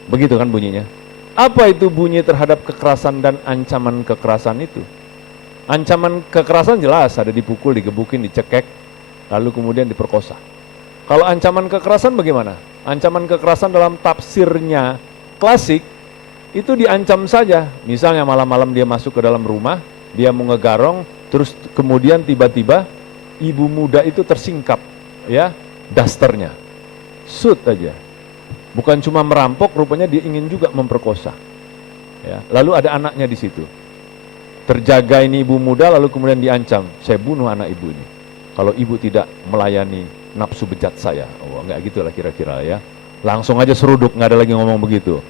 Begitu kan bunyinya? Apa itu bunyi terhadap kekerasan dan ancaman kekerasan itu? Ancaman kekerasan jelas, ada dipukul, digebukin, dicekek, lalu kemudian diperkosa. Kalau ancaman kekerasan bagaimana? Ancaman kekerasan dalam tafsirnya klasik, itu diancam saja. Misalnya malam-malam dia masuk ke dalam rumah, dia mau ngegarong, terus kemudian tiba-tiba ibu muda itu tersingkap, ya, dasternya. Shoot aja. Bukan cuma merampok, rupanya dia ingin juga memperkosa. Ya, lalu ada anaknya di situ. Terjaga ini ibu muda, lalu kemudian diancam, saya bunuh anak ibu ini. Kalau ibu tidak melayani nafsu bejat saya. Oh, enggak gitulah kira-kira ya. Langsung aja seruduk, nggak ada lagi ngomong begitu.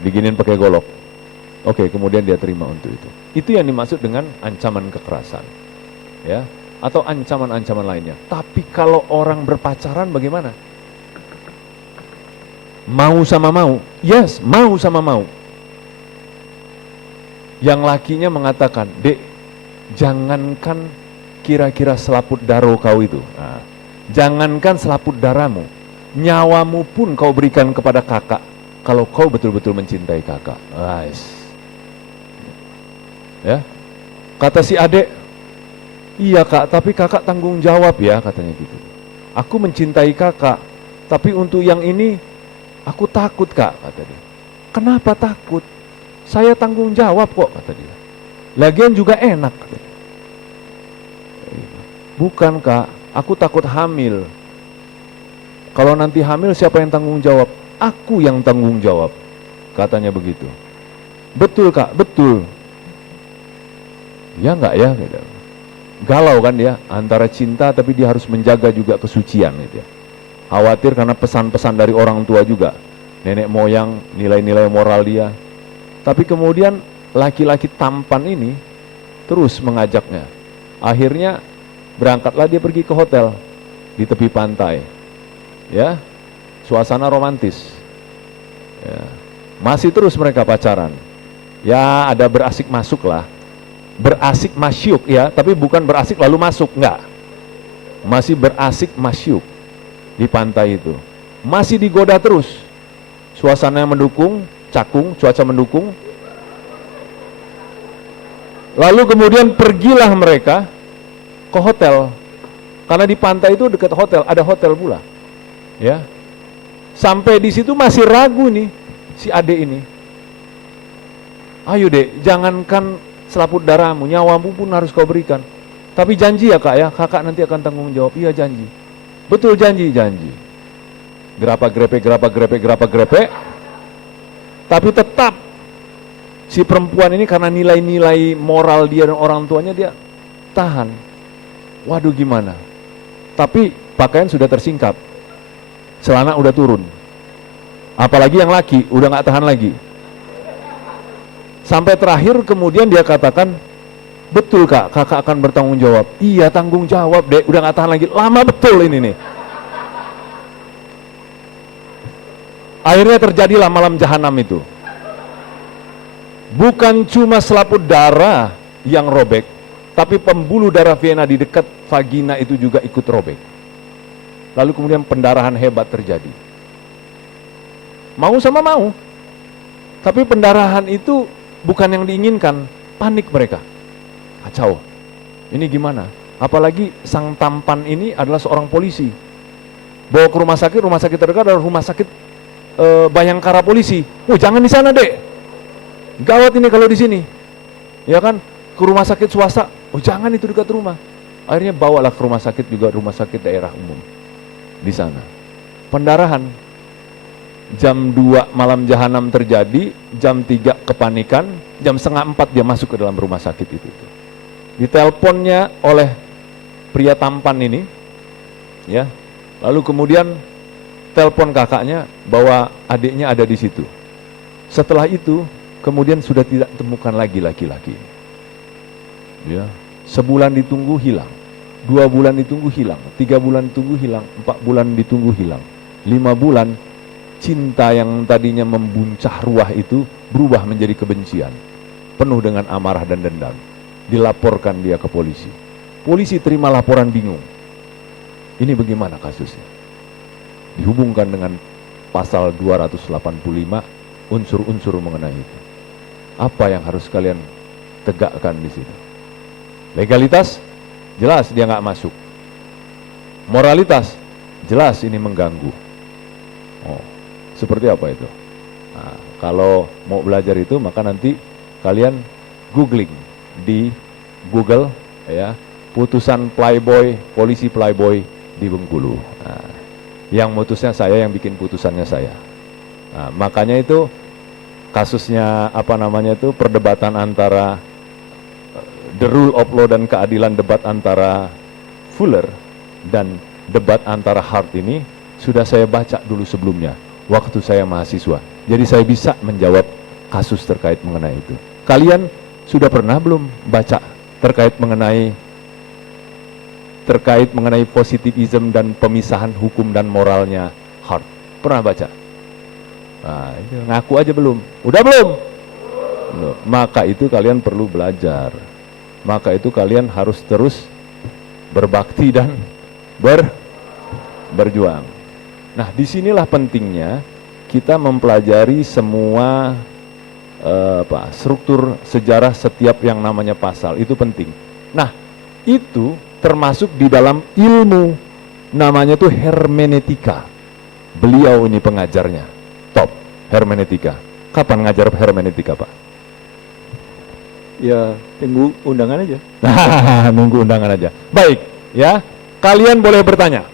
Bikinin pakai golok. Oke, kemudian dia terima untuk itu. Itu yang dimaksud dengan ancaman kekerasan. Ya, atau ancaman-ancaman lainnya. Tapi kalau orang berpacaran bagaimana? Mau sama mau? Yes, mau sama mau. Yang lakinya mengatakan, "Dek, jangankan kira-kira selaput daro kau itu. Nah, jangankan selaput darahmu, nyawamu pun kau berikan kepada kakak kalau kau betul-betul mencintai kakak." Guys. Ya. Kata si adek, "Iya kak, tapi kakak tanggung jawab ya," katanya gitu. "Aku mencintai kakak, tapi untuk yang ini aku takut kak," kata dia. "Kenapa takut? Saya tanggung jawab kok," kata dia. "Lagian juga enak," kata dia. "Bukan kak, aku takut hamil. Kalau nanti hamil siapa yang tanggung jawab? Aku yang tanggung jawab," katanya begitu. "Betul kak, betul." "Ya enggak ya," gitu. Galau kan dia, antara cinta tapi dia harus menjaga juga kesucian gitu ya. Khawatir karena pesan-pesan dari orang tua juga, nenek moyang, nilai-nilai moral dia. Tapi kemudian laki-laki tampan ini terus mengajaknya. Akhirnya berangkatlah dia pergi ke hotel di tepi pantai. Ya, suasana romantis. Ya. Masih terus mereka pacaran. Ya, ada berasik masuk lah. Berasik masyuk ya, tapi bukan berasik lalu masuk, enggak. Masih berasik masyuk di pantai itu. Masih digoda terus. Suasana mendukung, cakung, cuaca mendukung. Lalu kemudian pergilah mereka ke hotel. Karena di pantai itu dekat hotel, ada hotel pula. Ya. Sampai di situ masih ragu nih si adek ini. "Ayo dek, jangankan selaput darahmu, nyawamu pun harus kau berikan. Tapi janji ya kak ya, kakak nanti akan tanggung jawab." "Iya janji." Betul, janji. Gerapa-grepe, tapi tetap si perempuan ini karena nilai-nilai moral dia dan orang tuanya dia tahan. Waduh gimana? Tapi pakaian sudah tersingkap, celana udah turun. Apalagi yang laki udah nggak tahan lagi. Sampai terakhir kemudian dia katakan, betul kak, kakak akan bertanggung jawab. Iya tanggung jawab dek, udah gak tahan lagi. Lama betul ini nih. Akhirnya terjadilah malam jahanam itu. Bukan cuma selaput darah yang robek, tapi pembuluh darah vena di dekat vagina itu juga ikut robek. Lalu kemudian pendarahan hebat terjadi. Mau sama mau. Tapi pendarahan itu bukan yang diinginkan, panik mereka. Kacau, ini gimana? Apalagi sang tampan ini adalah seorang polisi. Bawa ke rumah sakit terdekat adalah rumah sakit Bayangkara polisi. Jangan di sana dek, gawat ini kalau di sini. Ya kan, ke rumah sakit swasta. Jangan itu dekat rumah. Akhirnya bawalah ke rumah sakit juga, rumah sakit daerah umum. Di sana, pendarahan. Jam 2 malam jahanam terjadi, jam 3 kepanikan, jam 3:30 dia masuk ke dalam rumah sakit itu. Diteleponnya oleh pria tampan ini, ya. Lalu kemudian telepon kakaknya bahwa adiknya ada di situ. Setelah itu kemudian sudah tidak temukan lagi laki-laki. Ya, sebulan ditunggu hilang, 2 bulan ditunggu hilang, 3 bulan ditunggu hilang, 4 bulan ditunggu hilang, 5 bulan cinta yang tadinya membuncah ruah itu berubah menjadi kebencian, penuh dengan amarah dan dendam. Dilaporkan dia ke polisi. Polisi terima laporan bingung. Ini bagaimana kasusnya? Dihubungkan dengan pasal 285 unsur-unsur mengenai itu. Apa yang harus kalian tegakkan di situ? Legalitas, jelas dia nggak masuk. Moralitas, jelas ini mengganggu. Seperti apa itu? Nah, kalau mau belajar itu maka nanti kalian googling di Google ya, putusan Playboy, polisi Playboy di Bengkulu. Nah, yang mutusnya saya, yang bikin putusannya saya. Nah, makanya itu kasusnya apa namanya itu, perdebatan antara the rule of law dan keadilan, debat antara Fuller dan debat antara Hart ini sudah saya baca dulu sebelumnya waktu saya mahasiswa. Jadi saya bisa menjawab kasus terkait mengenai itu. Kalian sudah pernah belum baca terkait mengenai positivism dan pemisahan hukum dan moralnya Hart? Pernah baca? Nah, itu ngaku aja belum. Udah belum? Maka itu kalian perlu belajar. Maka itu kalian harus terus berbakti dan berjuang. Nah, disinilah pentingnya kita mempelajari semua struktur sejarah setiap yang namanya pasal. Itu penting. Nah, itu termasuk di dalam ilmu namanya tuh hermeneutika. Beliau ini pengajarnya top, hermeneutika. Kapan ngajar hermeneutika, Pak? Ya, tunggu undangan aja. Nunggu undangan aja. Baik, ya. Kalian boleh bertanya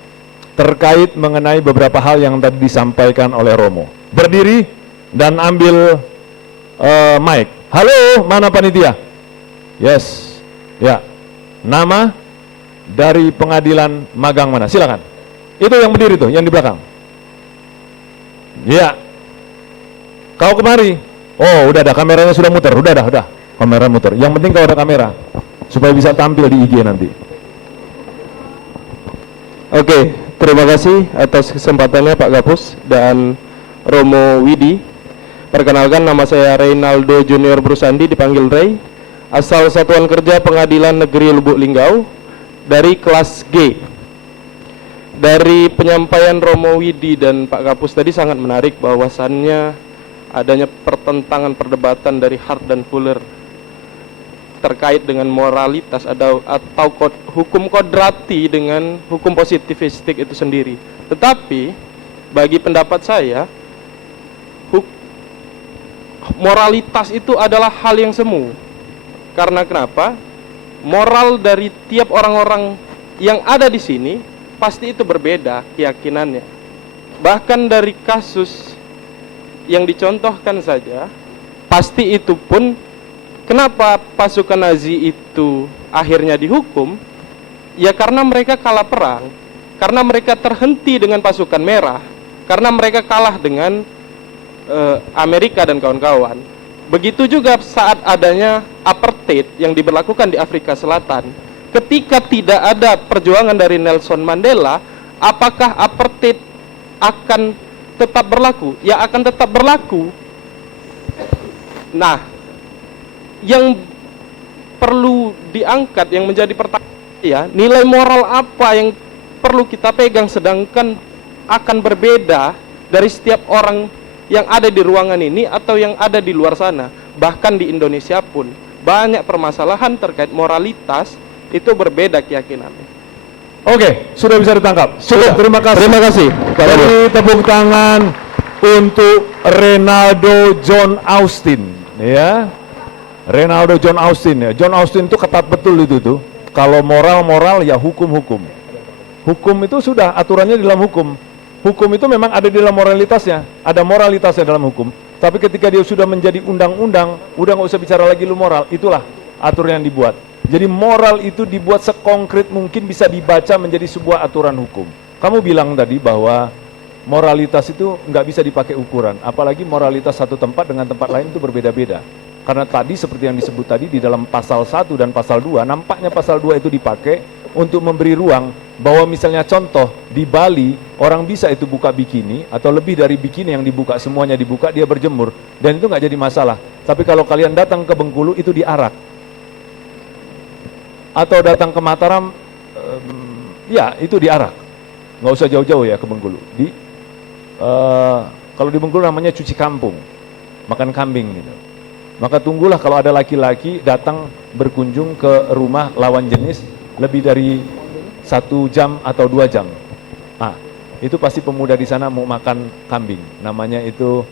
terkait mengenai beberapa hal yang tadi disampaikan oleh Romo. Berdiri dan ambil mic. Halo, mana panitia? Yes. Ya. Nama dari pengadilan magang mana? Silakan. Itu yang berdiri tuh, yang di belakang. Ya. Kau kemari. Oh, udah ada, kameranya sudah muter. Udah. Kamera muter. Yang penting kau ada kamera supaya bisa tampil di IG nanti. Oke, terima kasih atas kesempatannya Pak Gapus dan Romo Widi. Perkenalkan, nama saya Reynaldo Junior Brusandi, dipanggil Ray, asal Satuan Kerja Pengadilan Negeri Lubuk Linggau dari kelas G. Dari penyampaian Romo Widi dan Pak Gapus tadi sangat menarik, bahwasannya adanya pertentangan perdebatan dari Hart dan Fuller terkait dengan moralitas atau hukum kodrati dengan hukum positivistik itu sendiri. Tetapi bagi pendapat saya, moralitas itu adalah hal yang semu. Karena kenapa? Moral dari tiap orang-orang yang ada di sini pasti itu berbeda keyakinannya. Bahkan dari kasus yang dicontohkan saja, pasti itu pun kenapa pasukan Nazi itu akhirnya dihukum? Ya karena mereka kalah perang, karena mereka terhenti dengan pasukan merah, karena mereka kalah dengan Amerika dan kawan-kawan. Begitu juga saat adanya apartheid yang diberlakukan di Afrika Selatan. Ketika tidak ada perjuangan dari Nelson Mandela, apakah apartheid akan tetap berlaku? Ya akan tetap berlaku. Nah, yang perlu diangkat, yang menjadi pertanyaan, ya, nilai moral apa yang perlu kita pegang, sedangkan akan berbeda dari setiap orang yang ada di ruangan ini atau yang ada di luar sana. Bahkan di Indonesia pun banyak permasalahan terkait moralitas itu berbeda keyakinannya. Oke, sudah bisa ditangkap. Sudah, terima kasih. Terima kasih. Beri tepuk tangan untuk Renaldo John Austin, ya. Renaldo John Austin, ya. John Austin itu ketat betul itu tuh. Kalau moral ya hukum. Hukum itu sudah aturannya di dalam hukum. Hukum itu memang ada di dalam moralitasnya, ada moralitasnya dalam hukum. Tapi ketika dia sudah menjadi undang-undang, udah nggak usah bicara lagi lu moral. Itulah aturan yang dibuat. Jadi moral itu dibuat sekonkret mungkin bisa dibaca menjadi sebuah aturan hukum. Kamu bilang tadi bahwa moralitas itu nggak bisa dipakai ukuran, apalagi moralitas satu tempat dengan tempat lain itu berbeda-beda. Karena tadi seperti yang disebut tadi di dalam pasal 1 dan pasal 2, nampaknya pasal 2 itu dipakai untuk memberi ruang bahwa misalnya contoh di Bali orang bisa itu buka bikini atau lebih dari bikini yang dibuka, semuanya dibuka, dia berjemur dan itu nggak jadi masalah. Tapi kalau kalian datang ke Bengkulu itu diarak. Atau datang ke Mataram, ya itu diarak, nggak usah jauh-jauh ya ke Bengkulu. Kalau di Bengkulu namanya cuci kampung, makan kambing gitu. Maka tunggulah kalau ada laki-laki datang berkunjung ke rumah lawan jenis lebih dari 1 jam atau 2 jam. Itu pasti pemuda di sana mau makan kambing. Namanya itu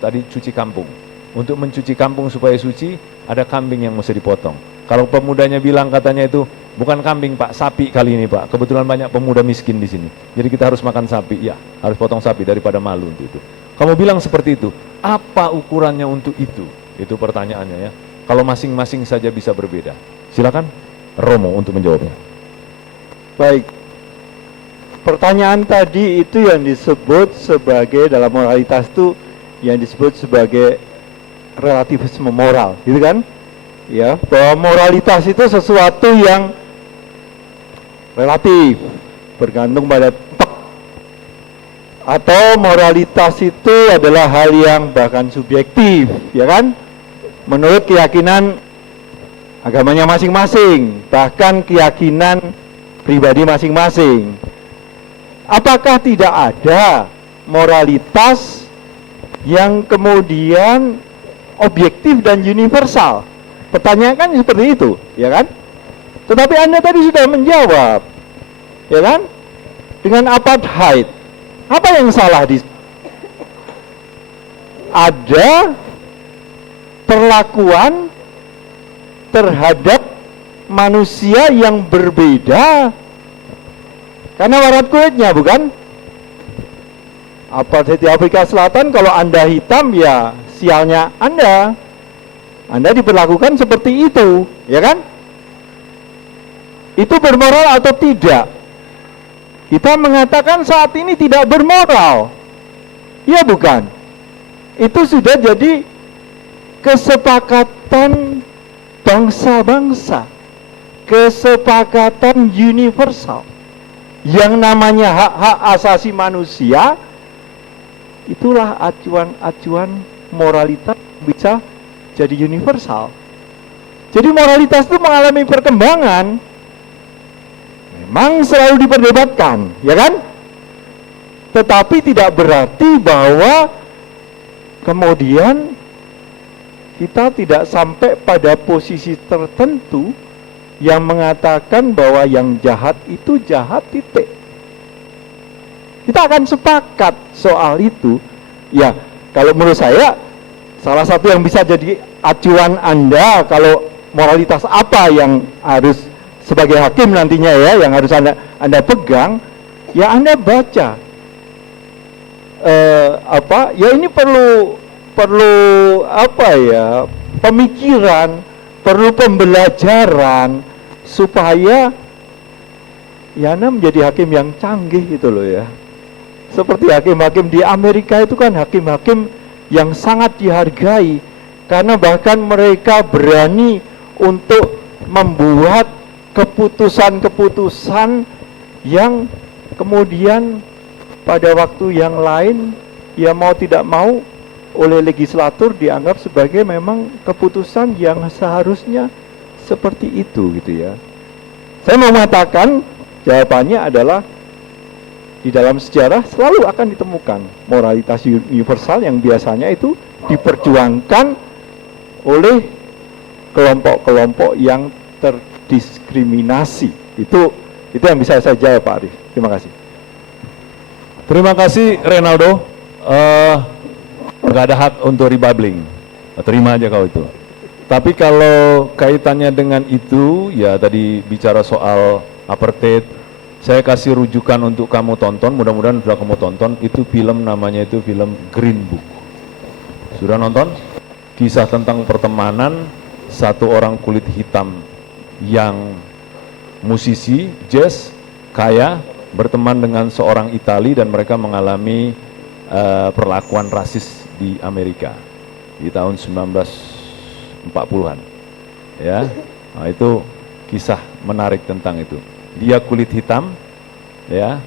tadi cuci kampung. Untuk mencuci kampung supaya suci, ada kambing yang mesti dipotong. Kalau pemudanya bilang katanya itu bukan kambing Pak, sapi kali ini Pak. Kebetulan banyak pemuda miskin di sini. Jadi kita harus makan sapi. Ya, harus potong sapi daripada malu untuk itu. Kamu bilang seperti itu. Apa ukurannya untuk itu? Itu pertanyaannya ya. Kalau masing-masing saja bisa berbeda. Silakan Romo untuk menjawabnya. Baik. Pertanyaan tadi itu yang disebut sebagai dalam moralitas itu yang disebut sebagai relativisme moral, gitu kan? Ya, bahwa moralitas itu sesuatu yang relatif, bergantung pada tempat. Atau moralitas itu adalah hal yang bahkan subjektif, ya kan? Menurut keyakinan agamanya masing-masing, bahkan keyakinan pribadi masing-masing. Apakah tidak ada moralitas yang kemudian objektif dan universal? Pertanyaan kan seperti itu, ya kan? Tetapi Anda tadi sudah menjawab, ya kan? Dengan apartheid, apa yang salah di? Ada perlakuan terhadap manusia yang berbeda karena warna kulitnya, bukan? Apartheid di Afrika Selatan, kalau Anda hitam ya sialnya Anda diperlakukan seperti itu, ya kan? Itu bermoral atau tidak? Kita mengatakan saat ini tidak bermoral. Ya bukan? Itu sudah jadi kesepakatan bangsa-bangsa, kesepakatan universal. Yang namanya hak-hak asasi manusia, itulah acuan-acuan moralitas bisa jadi universal. Jadi moralitas itu mengalami perkembangan, memang selalu diperdebatkan, ya kan? Tetapi tidak berarti bahwa kemudian kita tidak sampai pada posisi tertentu yang mengatakan bahwa yang jahat itu jahat, titik. Kita akan sepakat soal itu. Ya, kalau menurut saya salah satu yang bisa jadi acuan Anda kalau moralitas apa yang harus sebagai hakim nantinya ya, yang harus Anda pegang, ya Anda baca. Ya ini perlu apa ya, pemikiran, perlu pembelajaran supaya ya Anda menjadi hakim yang canggih gitu loh ya. Seperti hakim-hakim di Amerika itu kan hakim-hakim yang sangat dihargai karena bahkan mereka berani untuk membuat keputusan-keputusan yang kemudian pada waktu yang lain ya mau tidak mau oleh legislatur dianggap sebagai memang keputusan yang seharusnya seperti itu gitu ya. Saya mau mengatakan jawabannya adalah di dalam sejarah selalu akan ditemukan moralitas universal yang biasanya itu diperjuangkan oleh kelompok-kelompok yang terdiskriminasi. Itu yang bisa saya jawab, Pak Arif. Terima kasih. Terima kasih Renaldo. Nggak ada hak untuk rebubbling. Terima aja kau itu. Tapi kalau kaitannya dengan itu, ya tadi bicara soal apartheid, saya kasih rujukan untuk kamu tonton, mudah-mudahan sudah kamu tonton, itu film namanya itu film Green Book. Sudah nonton? Kisah tentang pertemanan satu orang kulit hitam yang musisi jazz, kaya, berteman dengan seorang Itali dan mereka mengalami perlakuan rasis di Amerika di tahun 1940-an. Ya, nah, itu kisah menarik tentang itu. Dia kulit hitam, ya,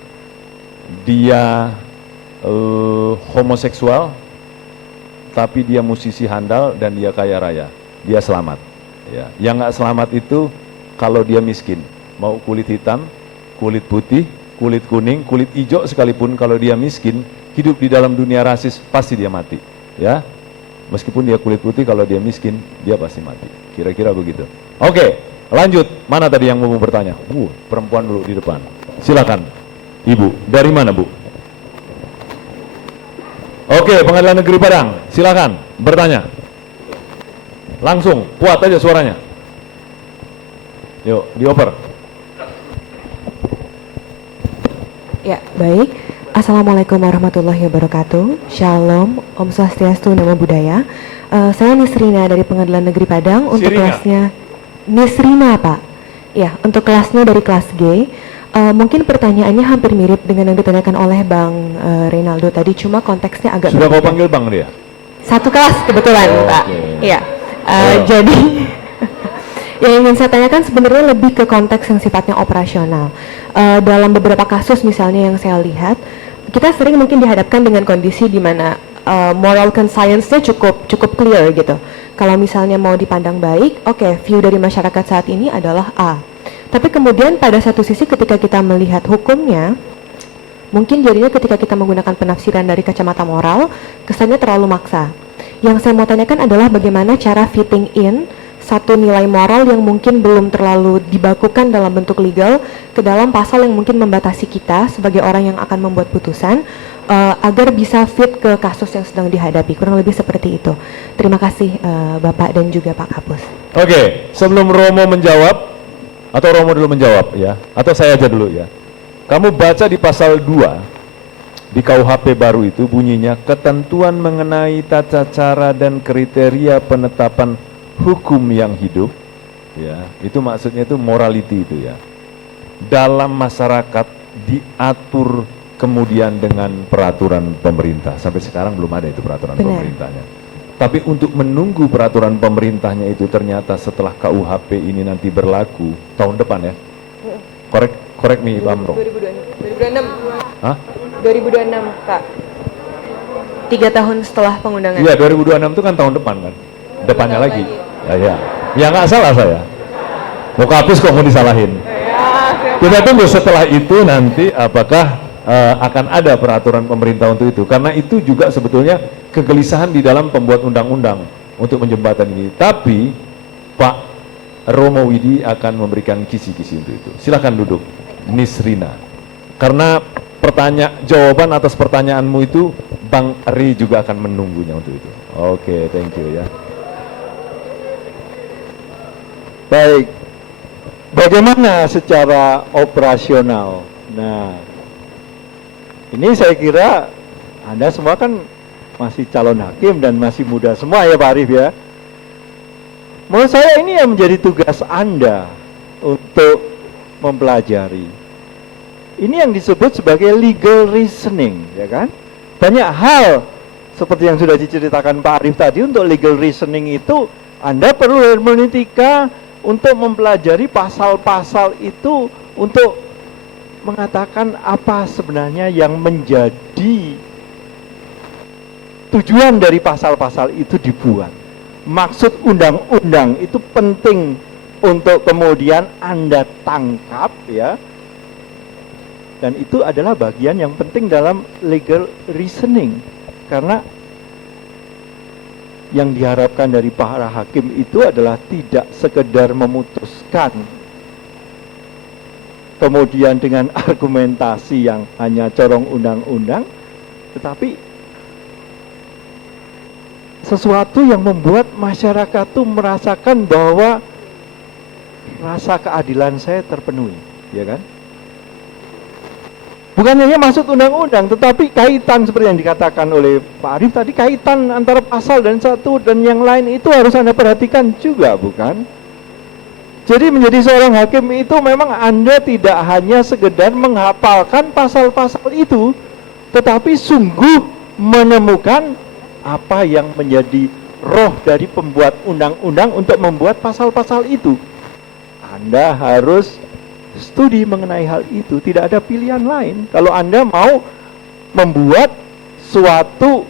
dia homoseksual, tapi dia musisi handal dan dia kaya raya. Dia selamat. Ya. Yang nggak selamat itu kalau dia miskin, mau kulit hitam, kulit putih, kulit kuning, kulit hijau sekalipun kalau dia miskin, hidup di dalam dunia rasis pasti dia mati. Ya, meskipun dia kulit putih, kalau dia miskin dia pasti mati. Kira-kira begitu. Oke. Lanjut, mana tadi yang mau bertanya? Perempuan dulu di depan. Silakan, Ibu. Dari mana, Bu? Oke, Pengadilan Negeri Padang. Silakan, bertanya. Langsung, kuat aja suaranya. Yuk, dioper. Ya, baik. Assalamualaikum warahmatullahi wabarakatuh. Shalom, Om Swastiastu, Namo Buddhaya. Saya Nisrina dari Pengadilan Negeri Padang. Untuk kelasnya Nisrina, Pak. Ya, untuk kelasnya dari kelas G. Mungkin pertanyaannya hampir mirip dengan yang ditanyakan oleh Bang Reynaldo tadi, cuma konteksnya agak Sudah berbeda. kau panggil Bang dia? Satu kelas kebetulan, Pak. Iya. Jadi yang ingin saya tanyakan sebenarnya lebih ke konteks yang sifatnya operasional. Dalam beberapa kasus misalnya yang saya lihat, kita sering mungkin dihadapkan dengan kondisi di mana moral conscience-nya cukup clear gitu. Kalau misalnya mau dipandang baik, oke, view dari masyarakat saat ini adalah A. Tapi kemudian pada satu sisi ketika kita melihat hukumnya, mungkin jadinya ketika kita menggunakan penafsiran dari kacamata moral, kesannya terlalu maksa. Yang saya mau tanyakan adalah bagaimana cara fitting in satu nilai moral yang mungkin belum terlalu dibakukan dalam bentuk legal ke dalam pasal yang mungkin membatasi kita sebagai orang yang akan membuat putusan, agar bisa fit ke kasus yang sedang dihadapi. Kurang lebih seperti itu. Terima kasih Bapak dan juga Pak Kapus. Oke, sebelum Romo menjawab, atau Romo dulu menjawab ya, atau saya aja dulu ya. Kamu baca di pasal 2 di KUHP baru itu bunyinya ketentuan mengenai tata cara dan kriteria penetapan hukum yang hidup, ya, itu maksudnya itu morality itu ya. Dalam masyarakat diatur kemudian dengan peraturan pemerintah. Sampai sekarang belum ada itu peraturan pemerintahnya. Tapi untuk menunggu peraturan pemerintahnya itu ternyata setelah KUHP ini nanti berlaku tahun depan ya. Korek me if I'm wrong. 2026. Hah? 2026, Pak. 3 tahun setelah pengundangan. Iya, 2026 itu kan tahun depan kan. Depannya lagi. Ya. Ya nggak salah saya. Mau kapus kok mau disalahin. Kita tunggu setelah itu nanti apakah akan ada peraturan pemerintah untuk itu, karena itu juga sebetulnya kegelisahan di dalam pembuat undang-undang untuk menjembatan ini. Tapi Pak Romo Widi akan memberikan kisi-kisi untuk itu. Silahkan duduk, Nisrina. Karena jawaban atas pertanyaanmu itu Bang Ri juga akan menunggunya untuk itu. Oke, thank you ya. Baik, Bagaimana secara operasional? Nah, ini saya kira Anda semua kan masih calon hakim dan masih muda semua ya Pak Arief ya. Menurut saya ini yang menjadi tugas Anda untuk mempelajari. Ini yang disebut sebagai legal reasoning, ya kan? Banyak hal seperti yang sudah diceritakan Pak Arief tadi, untuk legal reasoning itu Anda perlu hermeneutika untuk mempelajari pasal-pasal itu untuk mengatakan apa sebenarnya yang menjadi tujuan dari pasal-pasal itu dibuat. Maksud undang-undang itu penting untuk kemudian Anda tangkap ya. Dan itu adalah bagian yang penting dalam legal reasoning. Karena yang diharapkan dari para hakim itu adalah tidak sekedar memutuskan kemudian dengan argumentasi yang hanya corong undang-undang, tetapi sesuatu yang membuat masyarakat tuh merasakan bahwa rasa keadilan saya terpenuhi, ya kan? Bukan hanya maksud undang-undang, tetapi kaitan seperti yang dikatakan oleh Pak Arief tadi, kaitan antara pasal dan satu dan yang lain itu harus Anda perhatikan juga, bukan? Jadi menjadi seorang hakim itu memang Anda tidak hanya sekedar menghafalkan pasal-pasal itu, tetapi sungguh menemukan apa yang menjadi roh dari pembuat undang-undang untuk membuat pasal-pasal itu. Anda harus studi mengenai hal itu, tidak ada pilihan lain. Kalau Anda mau membuat suatu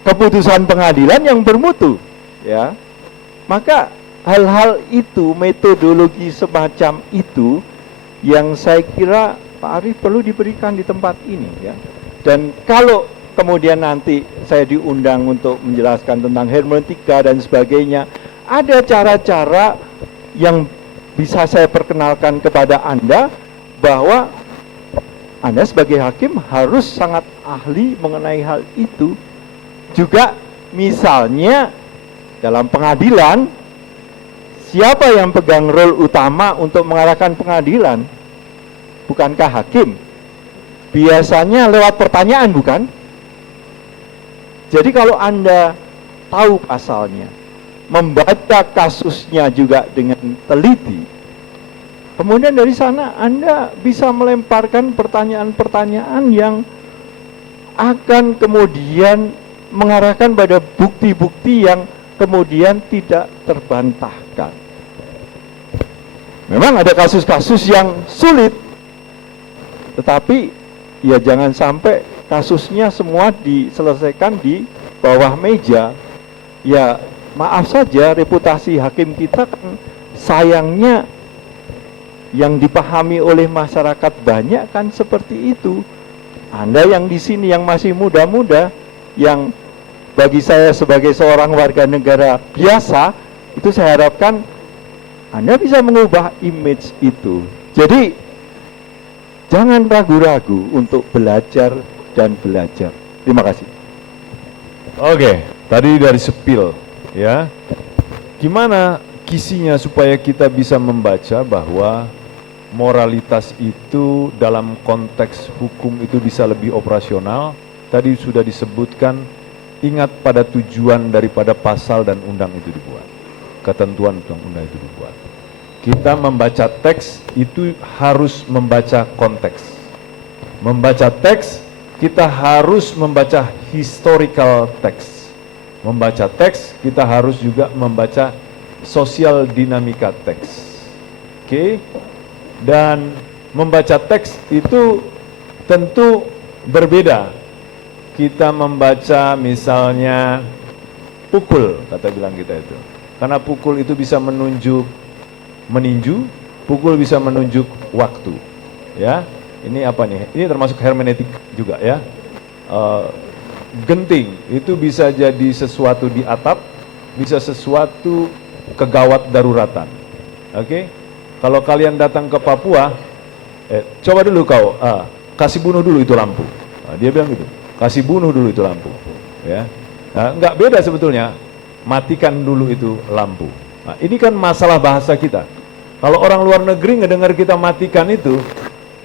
keputusan pengadilan yang bermutu, ya, maka hal-hal itu, metodologi semacam itu, yang saya kira Pak Arief perlu diberikan di tempat ini, ya. Dan kalau kemudian nanti saya diundang untuk menjelaskan tentang hermeneutika dan sebagainya, ada cara-cara yang bisa saya perkenalkan kepada Anda bahwa Anda sebagai hakim harus sangat ahli mengenai hal itu. Juga misalnya dalam pengadilan, siapa yang pegang role utama untuk mengarahkan pengadilan? Bukankah hakim? Biasanya lewat pertanyaan, bukan? Jadi kalau Anda tahu pasalnya, membaca kasusnya juga dengan teliti, kemudian dari sana Anda bisa melemparkan pertanyaan-pertanyaan yang akan kemudian mengarahkan pada bukti-bukti yang kemudian tidak terbantahkan. Memang ada kasus-kasus yang sulit, tetapi ya jangan sampai kasusnya semua diselesaikan di bawah meja. Ya maaf saja, reputasi hakim kita kan sayangnya yang dipahami oleh masyarakat banyak kan seperti itu. Anda yang di sini yang masih muda-muda, yang bagi saya sebagai seorang warga negara biasa, itu saya harapkan Anda bisa mengubah image itu. Jadi jangan ragu-ragu untuk belajar dan belajar. Terima kasih. Oke, tadi dari sepil. Ya, gimana kisinya supaya kita bisa membaca bahwa moralitas itu dalam konteks hukum itu bisa lebih operasional? Tadi sudah disebutkan, ingat pada tujuan daripada pasal dan undang itu dibuat, ketentuan undang-undang itu dibuat. Kita membaca teks itu harus membaca konteks. Membaca teks, kita harus membaca historical text. Membaca teks, kita harus juga membaca sosial dinamika teks. Oke? Dan membaca teks itu tentu berbeda. Kita membaca misalnya pukul, kata bilang kita itu. Karena pukul itu bisa menunjuk meninju, pukul bisa menunjuk waktu. Ya, ini apa nih? Ini termasuk hermeneutik juga ya. Genting itu bisa jadi sesuatu di atap, bisa sesuatu kegawat daruratan. Oke? Kalau kalian datang ke Papua, coba dulu kau kasih bunuh dulu itu lampu. Nah, dia bilang gitu, kasih bunuh dulu itu lampu. Ya, nah, nggak beda sebetulnya, matikan dulu itu lampu. Nah, ini kan masalah bahasa kita. Kalau orang luar negeri ngedengar kita matikan itu,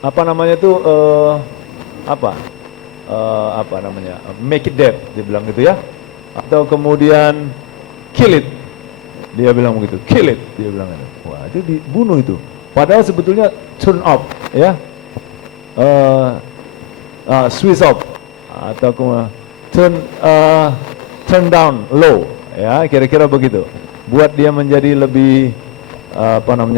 apa namanya itu, apa namanya, make it dead, dia bilang gitu ya. Atau kemudian kill it, dia bilang begitu, kill it, dia bilang gitu. Wah, itu dibunuh itu. Padahal sebetulnya turn off, ya, switch off, atau turn down low, ya, kira-kira begitu. Buat dia menjadi lebih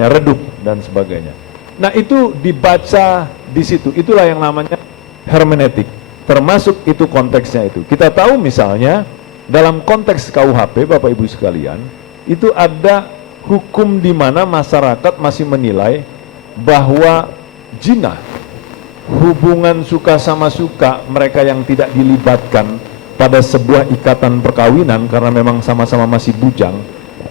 redup dan sebagainya. Nah, itu dibaca di situ. Itulah yang namanya hermeneutik. Termasuk itu konteksnya itu. Kita tahu misalnya dalam konteks KUHP, Bapak Ibu sekalian, itu ada hukum di mana masyarakat masih menilai bahwa zina, hubungan suka sama suka mereka yang tidak dilibatkan pada sebuah ikatan perkawinan karena memang sama-sama masih bujang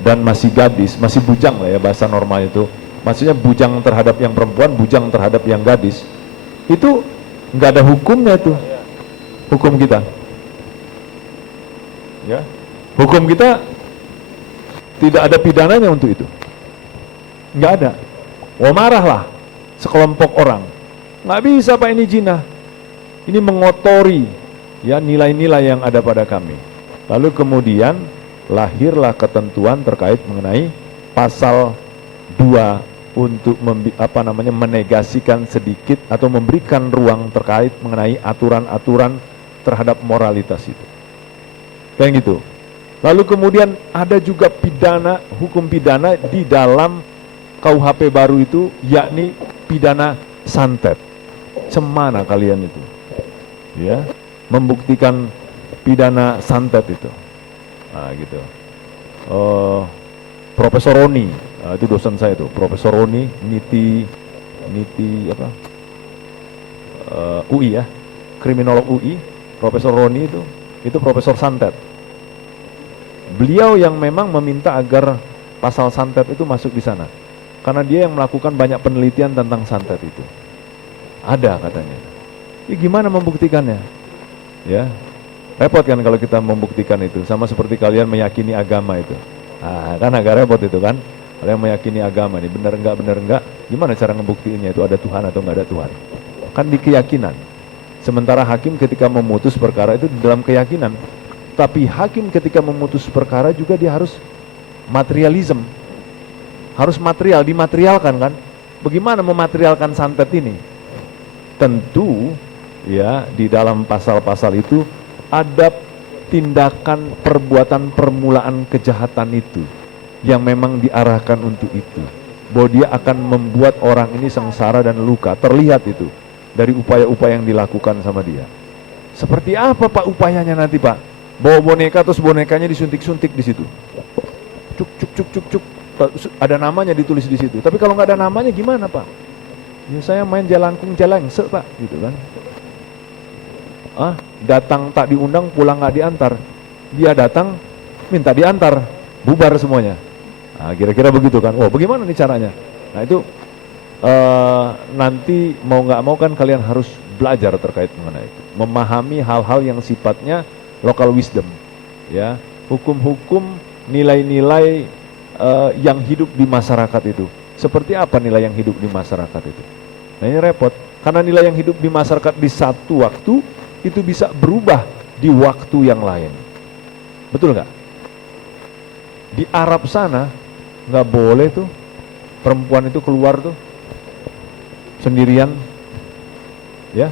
dan masih gadis, masih bujang lah ya bahasa normal itu. Maksudnya bujang terhadap yang perempuan, bujang terhadap yang gadis. Itu nggak ada hukumnya tuh. Hukum kita. Ya. Hukum kita tidak ada pidananya untuk itu. Nggak ada. Oh, marahlah sekelompok orang. Nggak bisa Pak, ini zina. Ini mengotori ya nilai-nilai yang ada pada kami. Lalu kemudian lahirlah ketentuan terkait mengenai pasal 2 untuk menegasikan sedikit atau memberikan ruang terkait mengenai aturan-aturan terhadap moralitas itu. Kayak gitu. Lalu kemudian ada juga pidana, hukum pidana di dalam KUHP baru itu, yakni pidana santet. Cemana kalian itu? Ya, membuktikan pidana santet itu. Nah, gitu. Profesor Roni, itu dosen saya itu, Profesor Roni, niti apa? UI ya, kriminolog UI, Profesor Roni itu profesor santet. Beliau yang memang meminta agar pasal santet itu masuk di sana, karena dia yang melakukan banyak penelitian tentang santet itu. Ada katanya. Ya, gimana membuktikannya? Ya, repot kan kalau kita membuktikan itu, sama seperti kalian meyakini agama itu. Nah, kan agak repot itu kan. Kalian meyakini agama nih, benar enggak, gimana cara ngebuktiinnya itu ada Tuhan atau enggak ada Tuhan? Kan di keyakinan. Sementara hakim ketika memutus perkara itu di dalam keyakinan. Tapi hakim ketika memutus perkara juga dia harus materialism. Harus material, dimaterialkan kan. Bagaimana mematerialkan santet ini? Tentu ya di dalam pasal-pasal itu ada tindakan perbuatan permulaan kejahatan itu yang memang diarahkan untuk itu, bahwa dia akan membuat orang ini sengsara dan luka. Terlihat itu dari upaya-upaya yang dilakukan sama dia. Seperti apa Pak upayanya nanti Pak? Bawa boneka terus bonekanya disuntik-suntik di situ, cuk cuk cuk cuk cuk, ada namanya ditulis di situ. Tapi kalau nggak ada namanya gimana Pak? Ya saya main jalangkung jalangse Pak, gitu kan. Datang tak diundang, pulang nggak diantar. Dia datang minta diantar, bubar semuanya. Nah, kira-kira begitu kan. Oh, bagaimana nih caranya? Nah, itu nanti mau nggak mau kan kalian harus belajar terkait mengenai itu, memahami hal-hal yang sifatnya local wisdom, ya, hukum-hukum, nilai-nilai yang hidup di masyarakat itu. Seperti apa nilai yang hidup di masyarakat itu? Nah, ini repot, karena nilai yang hidup di masyarakat di satu waktu itu bisa berubah di waktu yang lain. Betul nggak? Di Arab sana nggak boleh tuh perempuan itu keluar tuh sendirian, ya,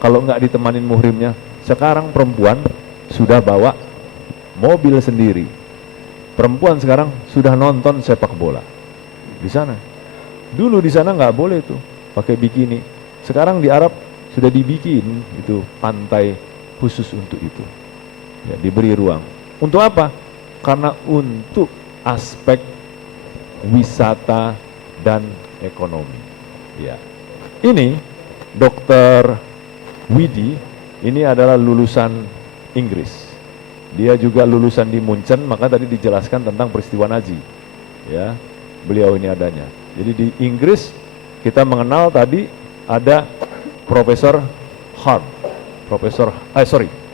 kalau nggak ditemanin muhrimnya. Sekarang perempuan sudah bawa mobil sendiri. Perempuan sekarang sudah nonton sepak bola di sana. Dulu di sana nggak boleh tuh pakai bikini. Sekarang di Arab sudah dibikin itu pantai khusus untuk itu. Ya, diberi ruang. Untuk apa? Karena untuk aspek wisata dan ekonomi. Ya. Ini Dr. Widi ini adalah lulusan Inggris. Dia juga lulusan di Munchen, maka tadi dijelaskan tentang peristiwa Nazi. Ya, beliau ini adanya. Jadi di Inggris kita mengenal tadi ada Profesor Hart.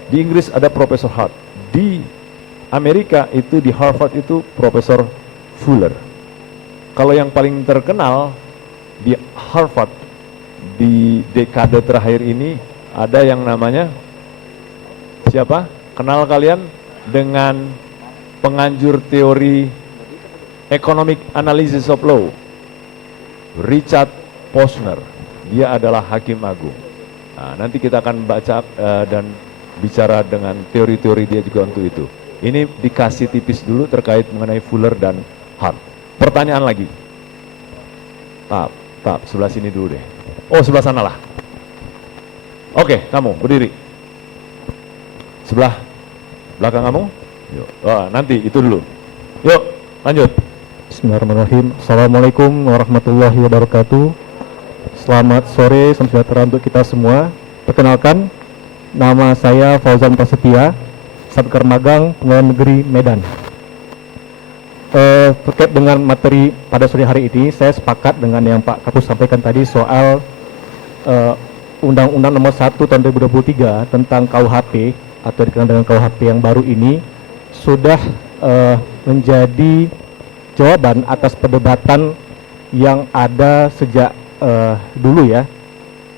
Di Inggris ada Profesor Hart. Di Amerika itu di Harvard itu Profesor Fuller. Kalau yang paling terkenal di Harvard di dekade terakhir ini ada yang namanya siapa? Kenal kalian dengan penganjur teori Economic Analysis of Law, Richard Posner. Dia adalah hakim agung. Nah, nanti kita akan baca dan bicara dengan teori-teori dia juga untuk itu. Ini dikasih tipis dulu terkait mengenai Fuller dan Hart. Pertanyaan lagi. Sebelah sini dulu deh. Oh, sebelah sana lah. Oke, kamu berdiri. Sebelah belakang kamu. Yuk. Oh, nanti itu dulu. Yuk, lanjut. Bismillahirrahmanirrahim. Assalamualaikum warahmatullahi wabarakatuh. Selamat sore, salam sejahtera untuk kita semua. Perkenalkan, nama saya Fauzan Prasetya, Satker Magang Pengadilan Negeri Medan. Terkait dengan materi pada sore hari ini, saya sepakat dengan yang Pak Kapus sampaikan tadi soal Undang-Undang Nomor 1 Tahun 2023 tentang KUHP atau dikenal dengan KUHP yang baru ini sudah menjadi jawaban atas perdebatan yang ada sejak dulu ya,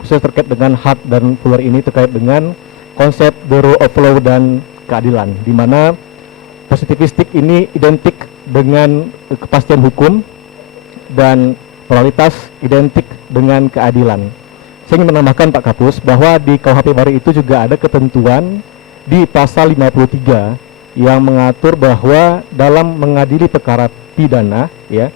khusus terkait dengan Hart dan Fuller ini terkait dengan konsep the rule of law dan keadilan, di mana positivistik ini identik dengan kepastian hukum dan moralitas identik dengan keadilan. Saya ingin menambahkan Pak Kapus bahwa di KUHP baru itu juga ada ketentuan di pasal 53 yang mengatur bahwa dalam mengadili perkara pidana ya,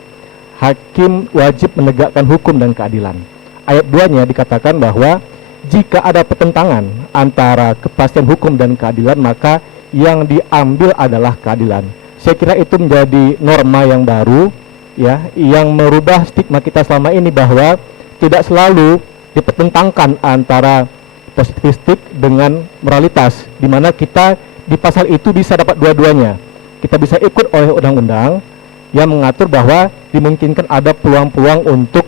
hakim wajib menegakkan hukum dan keadilan. Ayat 2-nya dikatakan bahwa jika ada pertentangan antara kepastian hukum dan keadilan, maka yang diambil adalah keadilan. Saya kira itu menjadi norma yang baru ya, yang merubah stigma kita selama ini bahwa tidak selalu dipertentangkan antara positivistik dengan moralitas, di mana kita di pasal itu bisa dapat dua-duanya. Kita bisa ikut oleh undang-undang yang mengatur bahwa dimungkinkan ada peluang-peluang untuk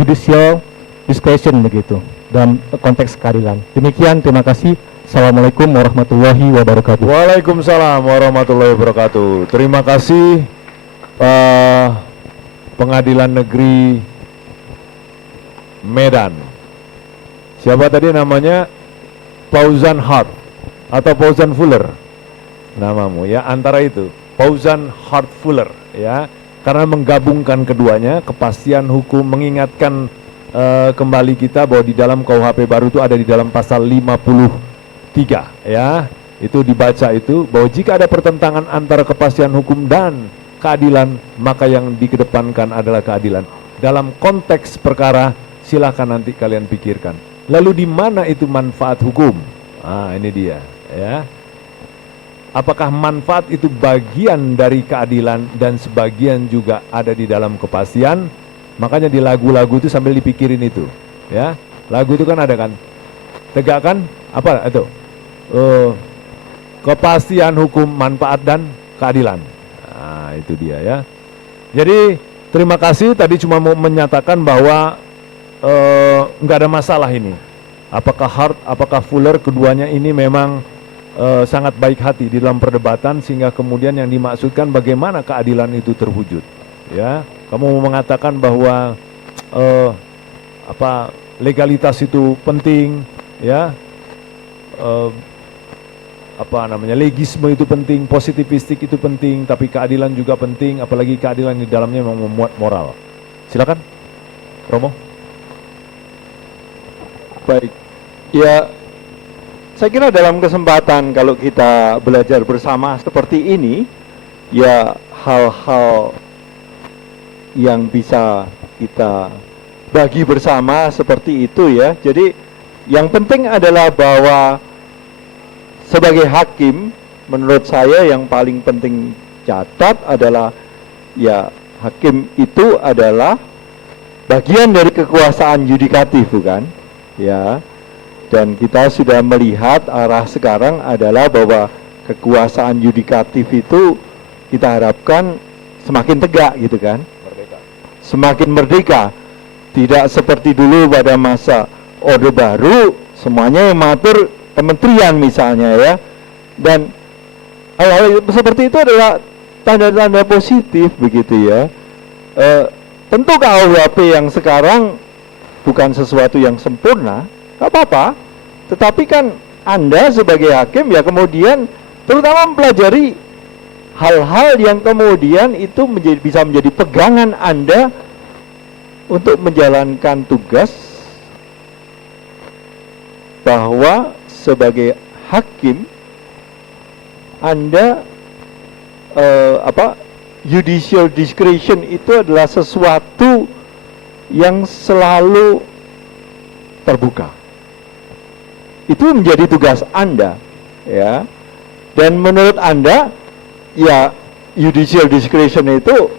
judicial discretion begitu dalam konteks keadilan. Demikian, terima kasih. Assalamualaikum warahmatullahi wabarakatuh. Waalaikumsalam warahmatullahi wabarakatuh. Terima kasih Pengadilan Negeri Medan. Siapa tadi namanya? Fauzan Hart atau Fauzan Fuller namamu ya, antara itu Fauzan Hart Fuller ya, karena menggabungkan keduanya, kepastian hukum, mengingatkan kembali kita bahwa di dalam KUHP baru itu ada di dalam pasal 53 ya, itu dibaca itu bahwa jika ada pertentangan antara kepastian hukum dan keadilan, maka yang dikedepankan adalah keadilan. Dalam konteks perkara silakan nanti kalian pikirkan. Lalu di mana itu manfaat hukum? Ah, ini dia ya. Apakah manfaat itu bagian dari keadilan dan sebagian juga ada di dalam kepastian? Makanya di lagu-lagu itu sambil dipikirin itu ya. Lagu itu kan ada kan, tegakkan apa itu? Kepastian hukum, manfaat dan keadilan. Nah, itu dia ya. Jadi terima kasih, tadi cuma mau menyatakan bahwa nggak ada masalah ini. Apakah Hart, apakah Fuller, keduanya ini memang sangat baik hati di dalam perdebatan, sehingga kemudian yang dimaksudkan bagaimana keadilan itu terwujud. Ya, kamu mengatakan bahwa legalitas itu penting, ya. Legisme itu penting, positivistik itu penting, tapi keadilan juga penting, apalagi keadilan di dalamnya memang memuat moral. Silakan, Romo. Baik, ya saya kira dalam kesempatan kalau kita belajar bersama seperti ini, ya hal-hal yang bisa kita bagi bersama seperti itu ya. Jadi yang penting adalah bahwa sebagai hakim, menurut saya yang paling penting catat adalah ya hakim itu adalah bagian dari kekuasaan yudikatif, bukan? Ya, dan kita sudah melihat arah sekarang adalah bahwa kekuasaan yudikatif itu kita harapkan semakin tegak gitu kan, semakin merdeka, tidak seperti dulu pada masa Orde Baru semuanya yang mengatur kementerian misalnya ya, dan hal-hal seperti itu adalah tanda-tanda positif begitu ya. Tentu KUHP yang sekarang bukan sesuatu yang sempurna, nggak apa-apa. Tetapi kan Anda sebagai hakim ya kemudian terutama mempelajari hal-hal yang kemudian itu bisa menjadi pegangan Anda untuk menjalankan tugas, bahwa sebagai hakim Anda judicial discretion itu adalah sesuatu yang selalu terbuka. Itu menjadi tugas Anda, ya. Dan menurut Anda, ya judicial discretion itu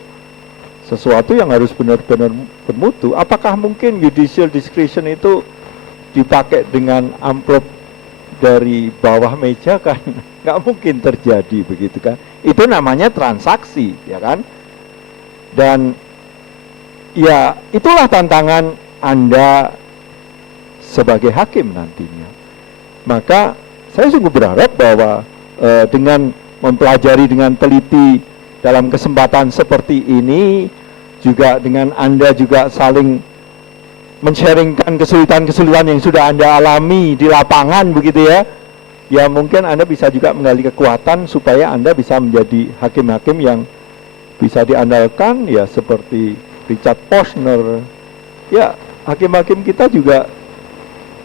sesuatu yang harus benar-benar bermutu. Apakah mungkin judicial discretion itu dipakai dengan amplop dari bawah meja? Kan nggak mungkin terjadi begitu kan. Itu namanya transaksi, ya kan. Dan ya itulah tantangan Anda sebagai hakim nantinya. Maka saya sungguh berharap bahwa dengan mempelajari dengan teliti dalam kesempatan seperti ini, juga dengan Anda juga saling men-sharingkan kesulitan-kesulitan yang sudah Anda alami di lapangan begitu ya. Ya mungkin Anda bisa juga menggali kekuatan supaya Anda bisa menjadi hakim-hakim yang bisa diandalkan, ya seperti Richard Posner. Ya hakim-hakim kita juga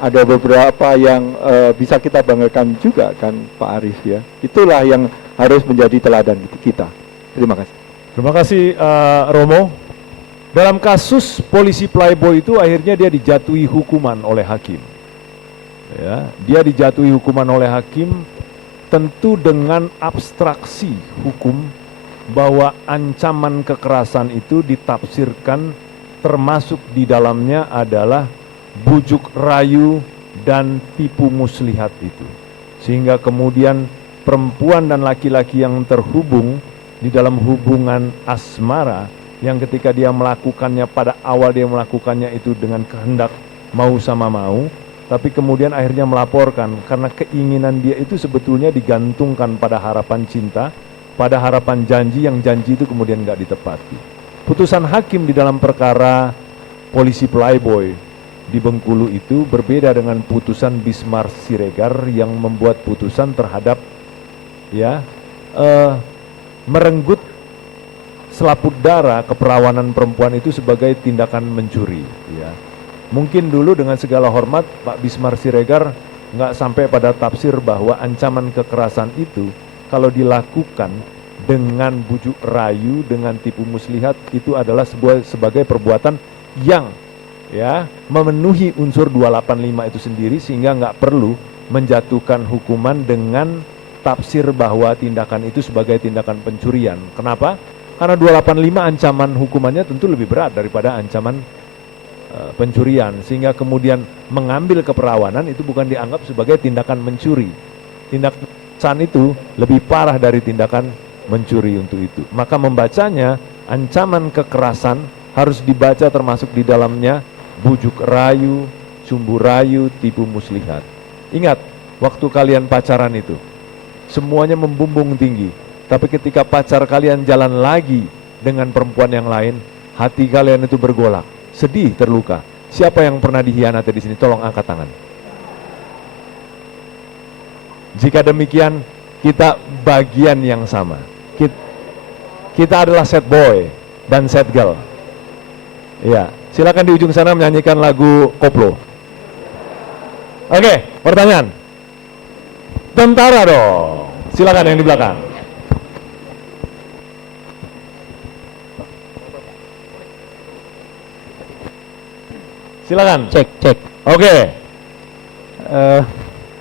ada beberapa yang bisa kita banggakan juga kan Pak Arief ya. Itulah yang harus menjadi teladan kita. Terima kasih. Terima kasih Romo. Dalam kasus polisi Playboy itu akhirnya dia dijatuhi hukuman oleh hakim. Ya, dia dijatuhi hukuman oleh hakim tentu dengan abstraksi hukum bahwa ancaman kekerasan itu ditafsirkan termasuk di dalamnya adalah bujuk rayu dan tipu muslihat itu. Sehingga kemudian perempuan dan laki-laki yang terhubung di dalam hubungan asmara yang ketika dia melakukannya pada awal dia melakukannya itu dengan kehendak mau sama mau, tapi kemudian akhirnya melaporkan karena keinginan dia itu sebetulnya digantungkan pada harapan cinta, pada harapan janji yang janji itu kemudian nggak ditepati. Putusan hakim di dalam perkara polisi Playboy di Bengkulu itu berbeda dengan putusan Bismar Siregar yang membuat putusan terhadap merenggut selaput darah keperawanan perempuan itu sebagai tindakan mencuri. Ya. Mungkin dulu dengan segala hormat Pak Bismar Siregar nggak sampai pada tafsir bahwa ancaman kekerasan itu kalau dilakukan dengan bujuk rayu, dengan tipu muslihat itu adalah sebagai perbuatan yang memenuhi unsur 285 itu sendiri, sehingga nggak perlu menjatuhkan hukuman dengan tafsir bahwa tindakan itu sebagai tindakan pencurian. Kenapa? Karena 285 ancaman hukumannya tentu lebih berat daripada ancaman pencurian, sehingga kemudian mengambil keperawanan itu bukan dianggap sebagai tindakan mencuri. Tindakan itu lebih parah dari tindakan mencuri untuk itu. Maka membacanya ancaman kekerasan harus dibaca termasuk di dalamnya bujuk rayu, sumbu rayu, tipu muslihat. Ingat, waktu kalian pacaran itu, semuanya membumbung tinggi. Tapi ketika pacar kalian jalan lagi dengan perempuan yang lain, hati kalian itu bergolak, sedih, terluka. Siapa yang pernah dihianati di sini? Tolong angkat tangan. Jika demikian, kita bagian yang sama. Kita adalah sad boy dan sad girl. Ya. Silakan di ujung sana menyanyikan lagu koplo. Oke, pertanyaan. Tentara dong. Silakan yang di belakang. Silakan. Cek. Oke.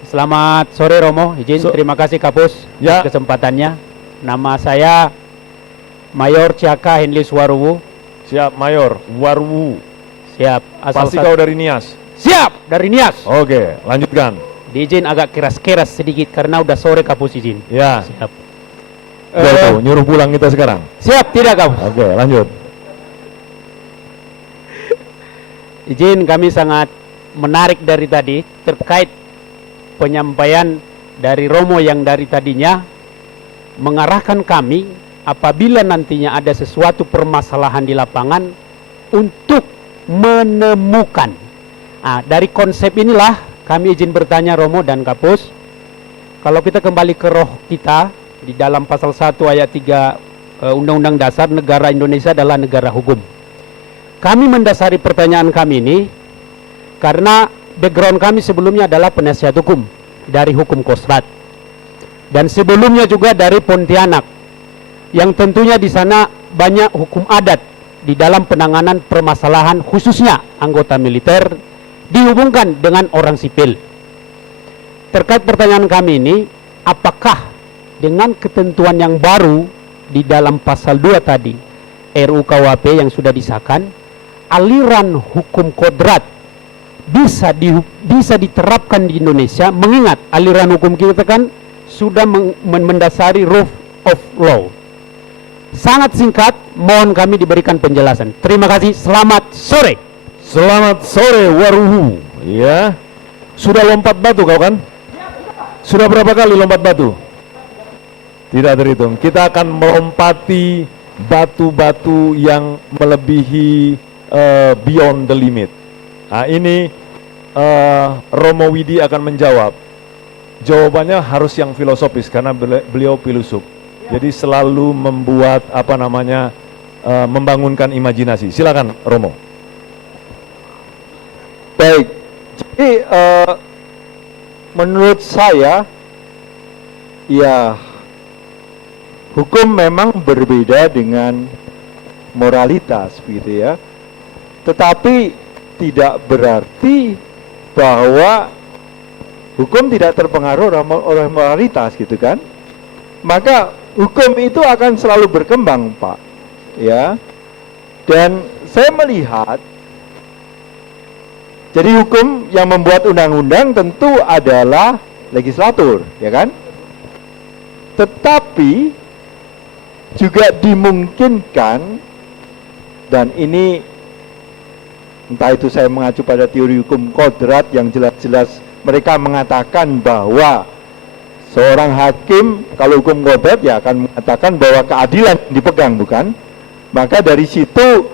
Selamat sore Romo, izin terima kasih Kapus Ya. atas kesempatannya. Nama saya Mayor Ciaka Henlis Waruwu. Siap, Mayor. Warwu. Siap. Pasti kau dari Nias. Siap, dari Nias. Oke, lanjutkan. Diizin agak keras-keras sedikit karena udah sore Kapus izin. Ya. Siap. Nyuruh pulang kita sekarang. Siap, tidak Kapus. Oke, lanjut. Izin, kami sangat menarik dari tadi terkait penyampaian dari Romo yang dari tadinya mengarahkan kami apabila nantinya ada sesuatu permasalahan di lapangan untuk menemukan. Dari konsep inilah kami izin bertanya Romo dan Kapus, kalau kita kembali ke roh kita di dalam pasal 1 ayat 3 Undang-Undang Dasar, negara Indonesia adalah negara hukum. Kami mendasari pertanyaan kami ini karena background kami sebelumnya adalah penasihat hukum dari hukum Kostrad, dan sebelumnya juga dari Pontianak, yang tentunya di sana banyak hukum adat di dalam penanganan permasalahan khususnya anggota militer dihubungkan dengan orang sipil. Terkait pertanyaan kami ini, apakah dengan ketentuan yang baru di dalam pasal 2 tadi RUU KUHP yang sudah disahkan, aliran hukum kodrat bisa diterapkan di Indonesia, mengingat aliran hukum kita kan sudah mendasari rule of law. Sangat singkat, mohon kami diberikan penjelasan. Terima kasih, selamat sore. Selamat sore Waruhu. Ya, sudah lompat batu kau kan? Sudah berapa kali lompat batu? Tidak terhitung. Kita akan melompati batu-batu yang melebihi beyond the limit. Nah, ini Romo Widi akan menjawab. Jawabannya harus yang filosofis karena beliau filosof. Jadi selalu membuat membangunkan imajinasi. Silakan Romo. Baik, jadi menurut saya, ya hukum memang berbeda dengan moralitas, begitu ya. Tetapi tidak berarti bahwa hukum tidak terpengaruh oleh moralitas, gitu kan? Maka hukum itu akan selalu berkembang, Pak. Ya, dan saya melihat. Jadi hukum yang membuat undang-undang tentu adalah legislatur, ya kan? Tetapi juga dimungkinkan, dan ini entah itu saya mengacu pada teori hukum kodrat yang jelas-jelas mereka mengatakan bahwa seorang hakim kalau hukum kodrat ya akan mengatakan bahwa keadilan dipegang, bukan? Maka dari situ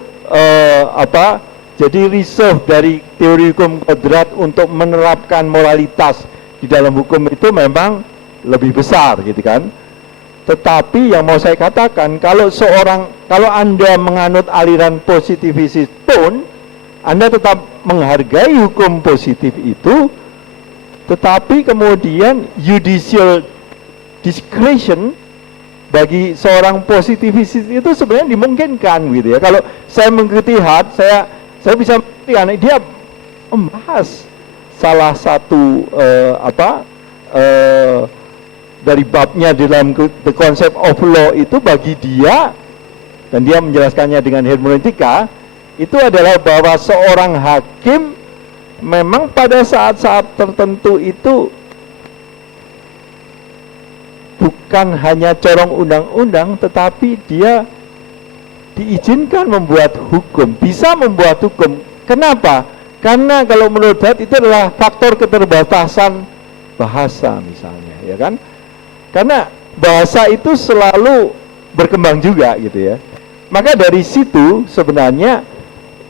jadi reserve dari teori hukum kodrat untuk menerapkan moralitas di dalam hukum itu memang lebih besar, gitu kan. Tetapi yang mau saya katakan, kalau Anda menganut aliran positivistis pun, Anda tetap menghargai hukum positif itu, tetapi kemudian judicial discretion bagi seorang positivistis itu sebenarnya dimungkinkan, gitu ya. Kalau saya mengikuti Hart, saya bisa melihat dia membahas salah satu dari babnya dalam the concept of law itu bagi dia, dan dia menjelaskannya dengan hermeneutika, itu adalah bahwa seorang hakim memang pada saat-saat tertentu itu bukan hanya corong undang-undang, tetapi dia diizinkan membuat hukum, bisa membuat hukum. Kenapa? Karena kalau menurut saya itu adalah faktor keterbatasan bahasa misalnya, ya kan? Karena bahasa itu selalu berkembang juga, gitu ya. Maka dari situ sebenarnya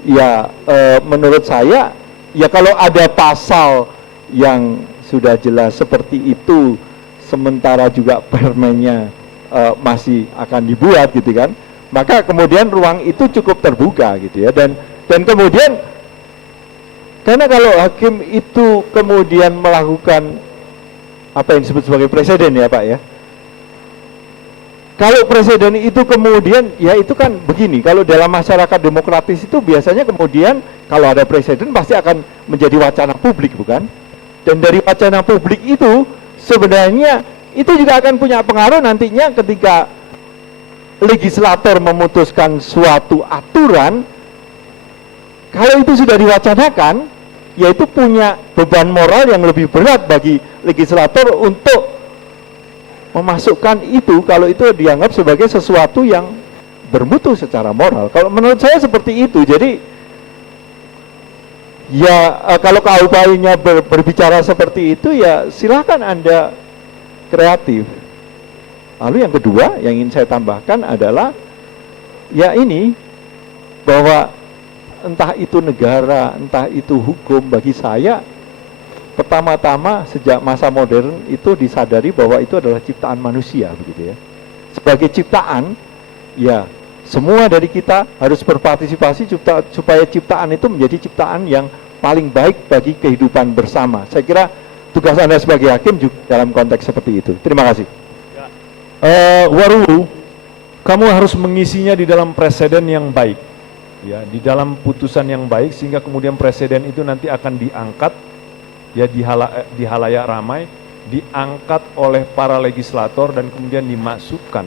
ya menurut saya ya kalau ada pasal yang sudah jelas seperti itu, sementara juga permennya masih akan dibuat, gitu kan? Maka kemudian ruang itu cukup terbuka, gitu ya, dan kemudian karena kalau hakim itu kemudian melakukan apa yang disebut sebagai presiden, ya Pak ya, kalau presiden itu kemudian ya itu kan begini, kalau dalam masyarakat demokratis itu biasanya kemudian kalau ada presiden pasti akan menjadi wacana publik, bukan? Dan dari wacana publik itu sebenarnya itu juga akan punya pengaruh nantinya ketika legislator memutuskan suatu aturan. Kalau itu sudah diwacanakan, yaitu punya beban moral yang lebih berat bagi legislator untuk memasukkan itu kalau itu dianggap sebagai sesuatu yang bermutu secara moral. Kalau menurut saya seperti itu. Jadi ya kalau KUHP-nya berbicara seperti itu, ya silahkan Anda kreatif. Lalu yang kedua yang ingin saya tambahkan adalah ya ini, bahwa entah itu negara, entah itu hukum, bagi saya pertama-tama sejak masa modern itu disadari bahwa itu adalah ciptaan manusia, begitu ya. Sebagai ciptaan, ya semua dari kita harus berpartisipasi supaya ciptaan itu menjadi ciptaan yang paling baik bagi kehidupan bersama. Saya kira tugas Anda sebagai hakim juga dalam konteks seperti itu. Terima kasih. Waru, kamu harus mengisinya di dalam preseden yang baik, ya, di dalam putusan yang baik, sehingga kemudian preseden itu nanti akan diangkat, ya, di halayak ramai, diangkat oleh para legislator dan kemudian dimasukkan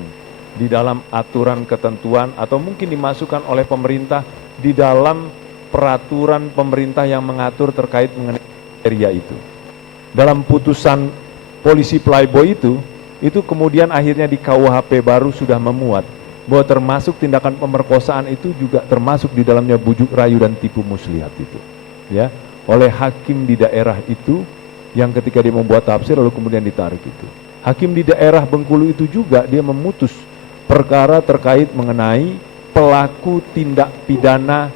di dalam aturan ketentuan atau mungkin dimasukkan oleh pemerintah di dalam peraturan pemerintah yang mengatur terkait mengenai area itu. Dalam putusan polisi Playboy itu kemudian akhirnya di KUHP baru sudah memuat bahwa termasuk tindakan pemerkosaan itu juga termasuk di dalamnya bujuk rayu dan tipu muslihat itu, ya, oleh hakim di daerah itu yang ketika dia membuat tafsir lalu kemudian ditarik itu. Hakim di daerah Bengkulu itu juga dia memutus perkara terkait mengenai pelaku tindak pidana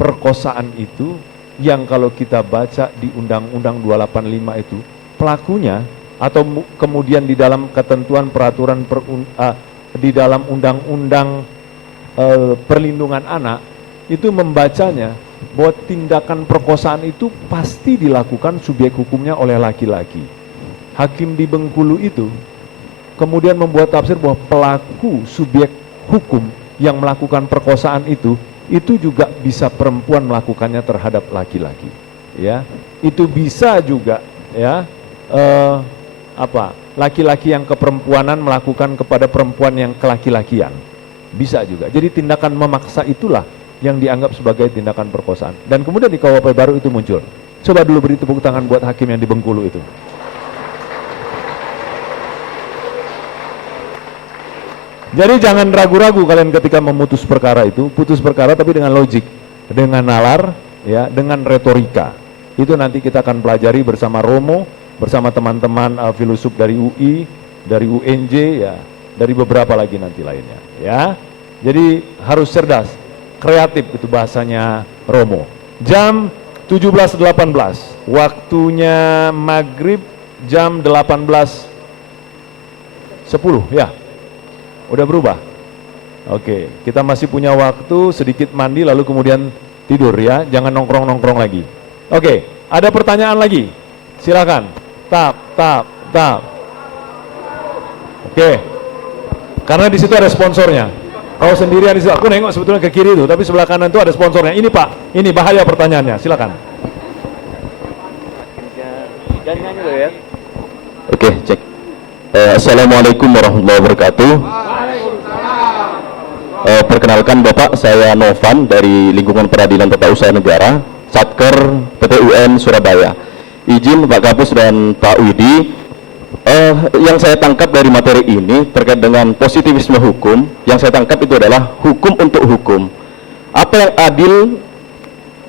perkosaan itu, yang kalau kita baca di Undang-Undang 285 itu pelakunya atau kemudian di dalam ketentuan peraturan di dalam Undang-Undang Perlindungan Anak itu membacanya bahwa tindakan perkosaan itu pasti dilakukan subjek hukumnya oleh laki-laki. Hakim di Bengkulu itu kemudian membuat tafsir bahwa pelaku subjek hukum yang melakukan perkosaan itu juga bisa perempuan melakukannya terhadap laki-laki, ya. Itu bisa juga, ya, laki-laki yang keperempuanan melakukan kepada perempuan yang kelaki-lakian, bisa juga. Jadi tindakan memaksa itulah yang dianggap sebagai tindakan perkosaan. Dan kemudian di KUHP baru itu muncul. Coba dulu beri tepuk tangan buat hakim yang di Bengkulu itu. Jadi jangan ragu-ragu kalian ketika memutus perkara itu, putus perkara tapi dengan logik, dengan nalar, ya, dengan retorika. Itu nanti kita akan pelajari bersama Romo, bersama teman-teman filosof dari UI, dari UNJ, ya, dari beberapa lagi nanti lainnya, ya. Jadi harus cerdas, kreatif itu bahasanya Romo. Jam 17.18, waktunya maghrib jam 18.10, ya. Udah berubah? Oke, kita masih punya waktu sedikit mandi lalu kemudian tidur, ya. Jangan nongkrong-nongkrong lagi. Oke, ada pertanyaan lagi? Silakan. Tap. Oke. Karena di situ ada sponsornya. Kalau sendirian di situ, aku nengok sebetulnya ke kiri itu, tapi sebelah kanan itu ada sponsornya. Ini Pak, ini bahaya pertanyaannya. Silakan. Oke, cek. Assalamualaikum warahmatullahi wabarakatuh. Perkenalkan Bapak, saya Novan dari Lingkungan Peradilan Tata Usaha Negara, Satker PT UN Surabaya. Izin Pak Kapus dan Pak Widi, yang saya tangkap dari materi ini terkait dengan positivisme hukum, yang saya tangkap itu adalah hukum untuk hukum. Apa yang adil,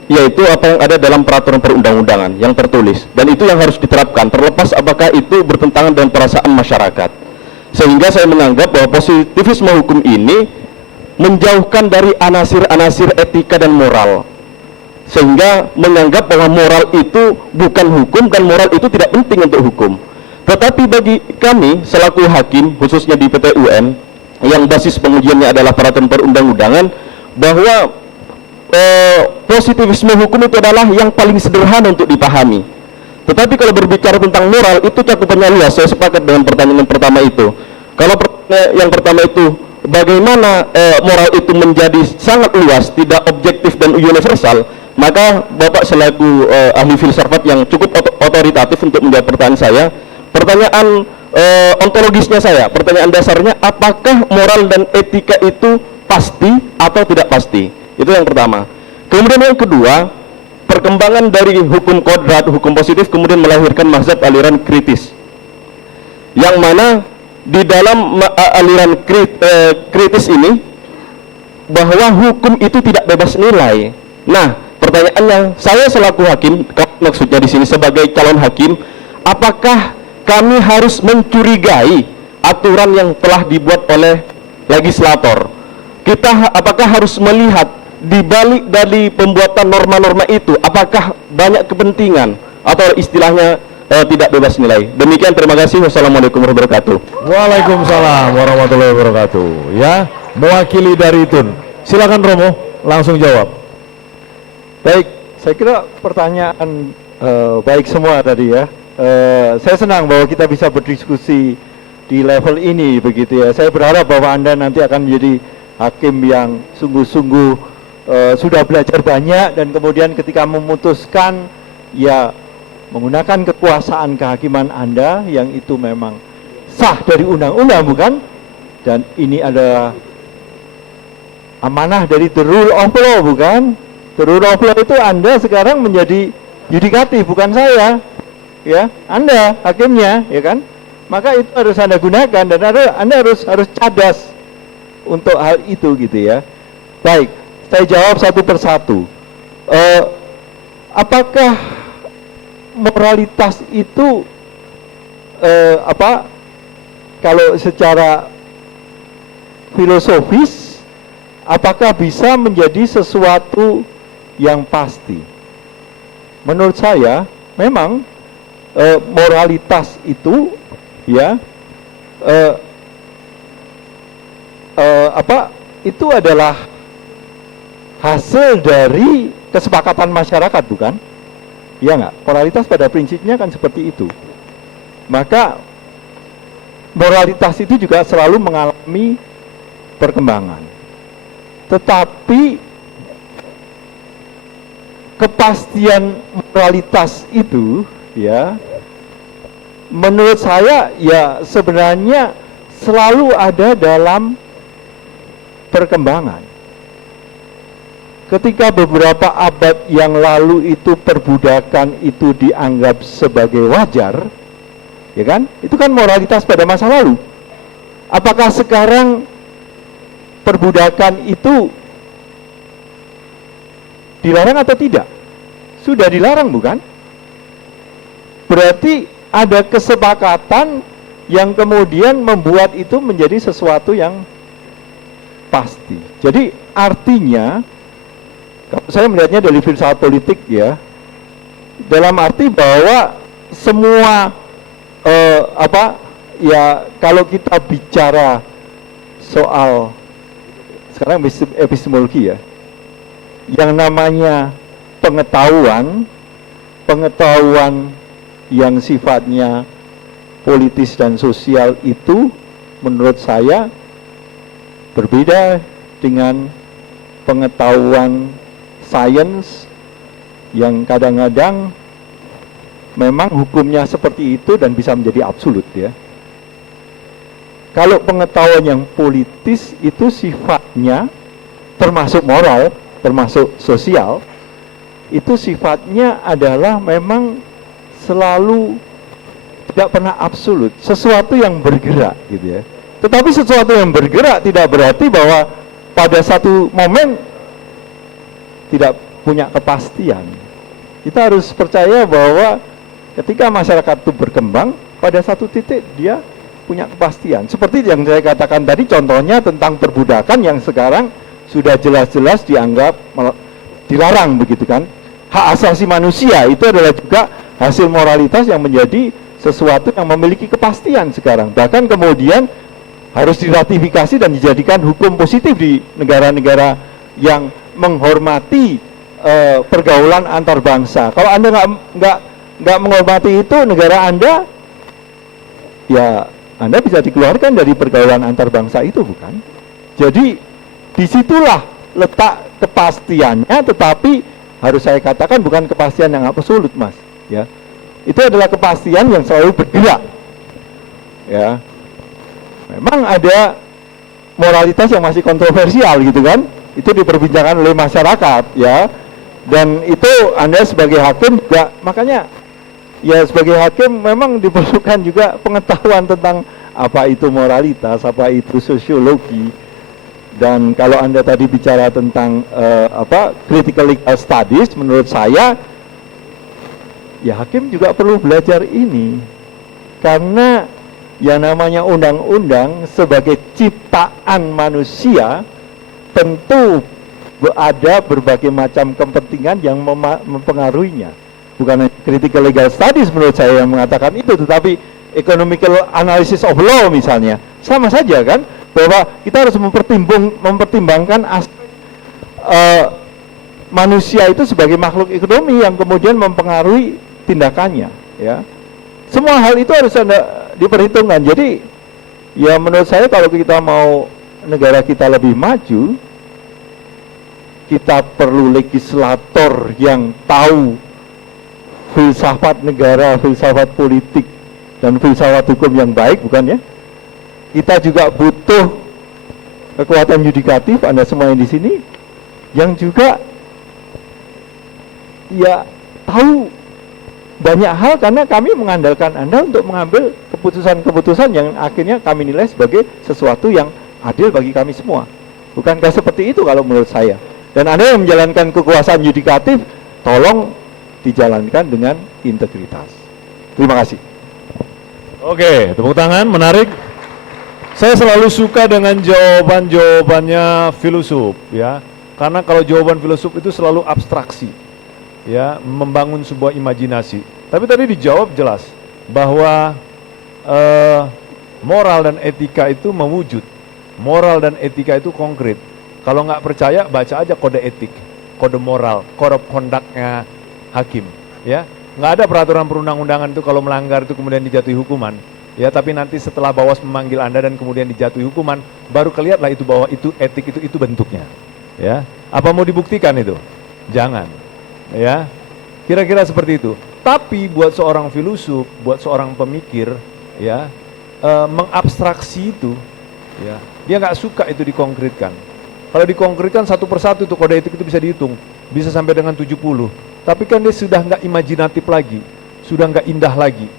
yaitu apa yang ada dalam peraturan perundang-undangan yang tertulis, dan itu yang harus diterapkan, terlepas apakah itu bertentangan dengan perasaan masyarakat. Sehingga saya menganggap bahwa positivisme hukum ini menjauhkan dari anasir-anasir etika dan moral, sehingga menganggap bahwa moral itu bukan hukum dan moral itu tidak penting untuk hukum. Tetapi bagi kami selaku hakim, khususnya di PT UN yang basis pengujiannya adalah peraturan perundang-undangan, bahwa positivisme hukum itu adalah yang paling sederhana untuk dipahami. Tetapi kalau berbicara tentang moral, itu cakupannya luas. Saya sepakat dengan pertanyaan pertama itu. Kalau yang pertama itu, bagaimana moral itu menjadi sangat luas, tidak objektif dan universal, maka Bapak selaku ahli filsafat yang cukup otoritatif untuk menjawab pertanyaan saya. Pertanyaan ontologisnya saya, pertanyaan dasarnya, apakah moral dan etika itu pasti atau tidak pasti? Itu yang pertama. Kemudian yang kedua, perkembangan dari hukum kodrat, hukum positif kemudian melahirkan mazhab aliran kritis, yang mana di dalam aliran kritis ini bahwa hukum itu tidak bebas nilai. Nah, pertanyaannya, saya selaku hakim, maksudnya di sini sebagai calon hakim, apakah kami harus mencurigai aturan yang telah dibuat oleh legislator. Kita apakah harus melihat di balik dari pembuatan norma-norma itu, apakah banyak kepentingan atau istilahnya tidak bebas nilai. Demikian, terima kasih. Wassalamualaikum warahmatullahi wabarakatuh. Waalaikumsalam warahmatullahi wabarakatuh. Ya, mewakili dari Tun. Silakan Romo, langsung jawab. Baik, saya kira pertanyaan baik semua tadi ya. Saya senang bahwa kita bisa berdiskusi di level ini begitu ya. Saya berharap bahwa Anda nanti akan menjadi hakim yang sungguh-sungguh sudah belajar banyak, dan kemudian ketika memutuskan ya menggunakan kekuasaan kehakiman Anda yang itu memang sah dari undang-undang, bukan? Dan ini adalah amanah dari the rule of law, bukan? The rule of law itu Anda sekarang menjadi yudikatif, bukan saya, ya, Anda hakimnya, ya kan? Maka itu harus Anda gunakan, dan Anda harus cadas untuk hal itu gitu ya. Baik, saya jawab satu persatu. Apakah moralitas itu kalau secara filosofis, apakah bisa menjadi sesuatu yang pasti? Menurut saya memang moralitas itu ya itu adalah hasil dari kesepakatan masyarakat, bukan? Ya nggak? Moralitas pada prinsipnya kan seperti itu. Maka moralitas itu juga selalu mengalami perkembangan. Tetapi kepastian moralitas itu ya menurut saya ya sebenarnya selalu ada dalam perkembangan. Ketika beberapa abad yang lalu itu perbudakan itu dianggap sebagai wajar, ya kan? Itu kan moralitas pada masa lalu. Apakah sekarang perbudakan itu dilarang atau tidak? Sudah dilarang, bukan? Berarti ada kesepakatan yang kemudian membuat itu menjadi sesuatu yang pasti. Jadi artinya, kalau saya melihatnya dari filsafat politik ya, dalam arti bahwa semua kalau kita bicara soal sekarang epistemologi ya, yang namanya pengetahuan yang sifatnya politis dan sosial itu menurut saya berbeda dengan pengetahuan sains yang kadang-kadang memang hukumnya seperti itu dan bisa menjadi absolut ya. Kalau pengetahuan yang politis itu sifatnya termasuk moral, termasuk sosial, itu sifatnya adalah memang selalu tidak pernah absolut, sesuatu yang bergerak gitu ya. Tetapi sesuatu yang bergerak tidak berarti bahwa pada satu momen tidak punya kepastian. Kita harus percaya bahwa ketika masyarakat itu berkembang, pada satu titik dia punya kepastian. Seperti yang saya katakan tadi, contohnya tentang perbudakan yang sekarang sudah jelas-jelas dianggap dilarang begitu kan. Hak asasi manusia itu adalah juga hasil moralitas yang menjadi sesuatu yang memiliki kepastian sekarang. Bahkan kemudian harus diratifikasi dan dijadikan hukum positif di negara-negara yang menghormati pergaulan antar bangsa. Kalau Anda nggak menghormati itu negara Anda, ya Anda bisa dikeluarkan dari pergaulan antar bangsa itu, bukan? Jadi disitulah letak kepastiannya, tetapi harus saya katakan bukan kepastian yang absolut, Mas. Ya, itu adalah kepastian yang selalu bergerak. Ya, memang ada moralitas yang masih kontroversial gitu kan? Itu diperbincangkan oleh masyarakat, ya. Dan itu Anda sebagai hakim juga, makanya ya sebagai hakim memang diperlukan juga pengetahuan tentang apa itu moralitas, apa itu sosiologi. Dan kalau Anda tadi bicara tentang critical legal studies, menurut saya ya hakim juga perlu belajar ini. Karena yang namanya undang-undang sebagai ciptaan manusia tentu ada berbagai macam kepentingan yang mempengaruhinya. Bukan critical legal studies menurut saya yang mengatakan itu, tetapi economical analysis of law misalnya. Sama saja kan, bahwa kita harus mempertimbangkan aspek manusia itu sebagai makhluk ekonomi yang kemudian mempengaruhi tindakannya, ya. Semua hal itu harus diperhitungkan. Jadi ya menurut saya kalau kita mau negara kita lebih maju, kita perlu legislator yang tahu filsafat negara, filsafat politik, dan filsafat hukum yang baik, bukan ya? Kita juga butuh kekuatan yudikatif, Anda semua yang di sini, yang juga ya tahu banyak hal, karena kami mengandalkan Anda untuk mengambil keputusan-keputusan yang akhirnya kami nilai sebagai sesuatu yang adil bagi kami semua. Bukankah seperti itu kalau menurut saya? Dan Anda yang menjalankan kekuasaan yudikatif, tolong dijalankan dengan integritas. Terima kasih. Oke, tepuk tangan, menarik. Saya selalu suka dengan jawaban-jawabannya filosof, ya. Karena kalau jawaban filosof itu selalu abstraksi, ya, membangun sebuah imajinasi. Tapi tadi dijawab jelas bahwa moral dan etika itu mewujud. Moral dan etika itu konkret. Kalau nggak percaya, baca aja kode etik, kode moral, code of conduct-nya hakim, ya. Nggak ada peraturan perundang-undangan itu kalau melanggar itu kemudian dijatuhi hukuman, ya. Tapi nanti setelah Bawas memanggil Anda dan kemudian dijatuhi hukuman, baru kelihatlah itu bahwa itu etik, itu bentuknya, ya. Apa mau dibuktikan itu? Jangan, ya. Kira-kira seperti itu. Tapi buat seorang filosof, buat seorang pemikir, ya, mengabstraksi itu, ya, dia nggak suka itu dikonkretkan. Kalau dikonkretkan satu persatu itu kode etik itu bisa dihitung, bisa sampai dengan 70. Tapi kan dia sudah nggak imajinatif lagi, sudah nggak indah lagi,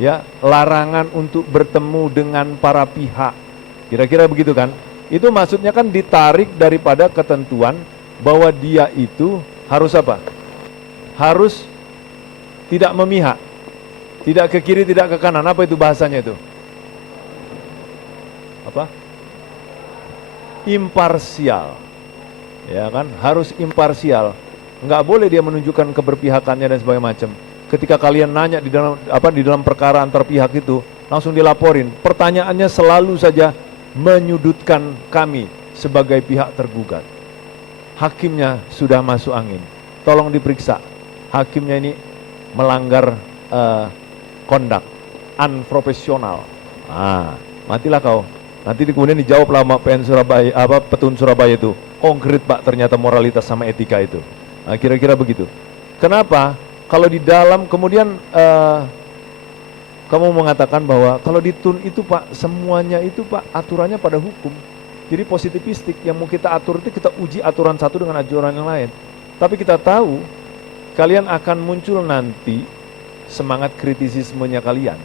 ya. Larangan untuk bertemu dengan para pihak, kira-kira begitu kan? Itu maksudnya kan ditarik daripada ketentuan bahwa dia itu harus apa? Harus tidak memihak, tidak ke kiri, tidak ke kanan. Apa itu bahasanya itu? Apa? Imparsial, ya kan? Harus imparsial. Nggak boleh dia menunjukkan keberpihakannya dan sebagainya macam. Ketika kalian nanya di dalam perkara antar pihak itu, langsung dilaporin. Pertanyaannya selalu saja menyudutkan kami sebagai pihak tergugat. Hakimnya sudah masuk angin, tolong diperiksa. Hakimnya ini melanggar kondak, unprofesional. Matilah kau. Nanti kemudian dijawab lama PN Surabaya, Petun Surabaya itu. Konkret Pak, ternyata moralitas sama etika itu. Nah, kira-kira begitu. Kenapa? Kalau di dalam kemudian kamu mengatakan bahwa kalau di TUN itu Pak, semuanya itu Pak aturannya pada hukum. Jadi positivistik, yang mau kita atur itu kita uji aturan satu dengan aturan yang lain. Tapi kita tahu kalian akan muncul nanti semangat kritisismenya kalian.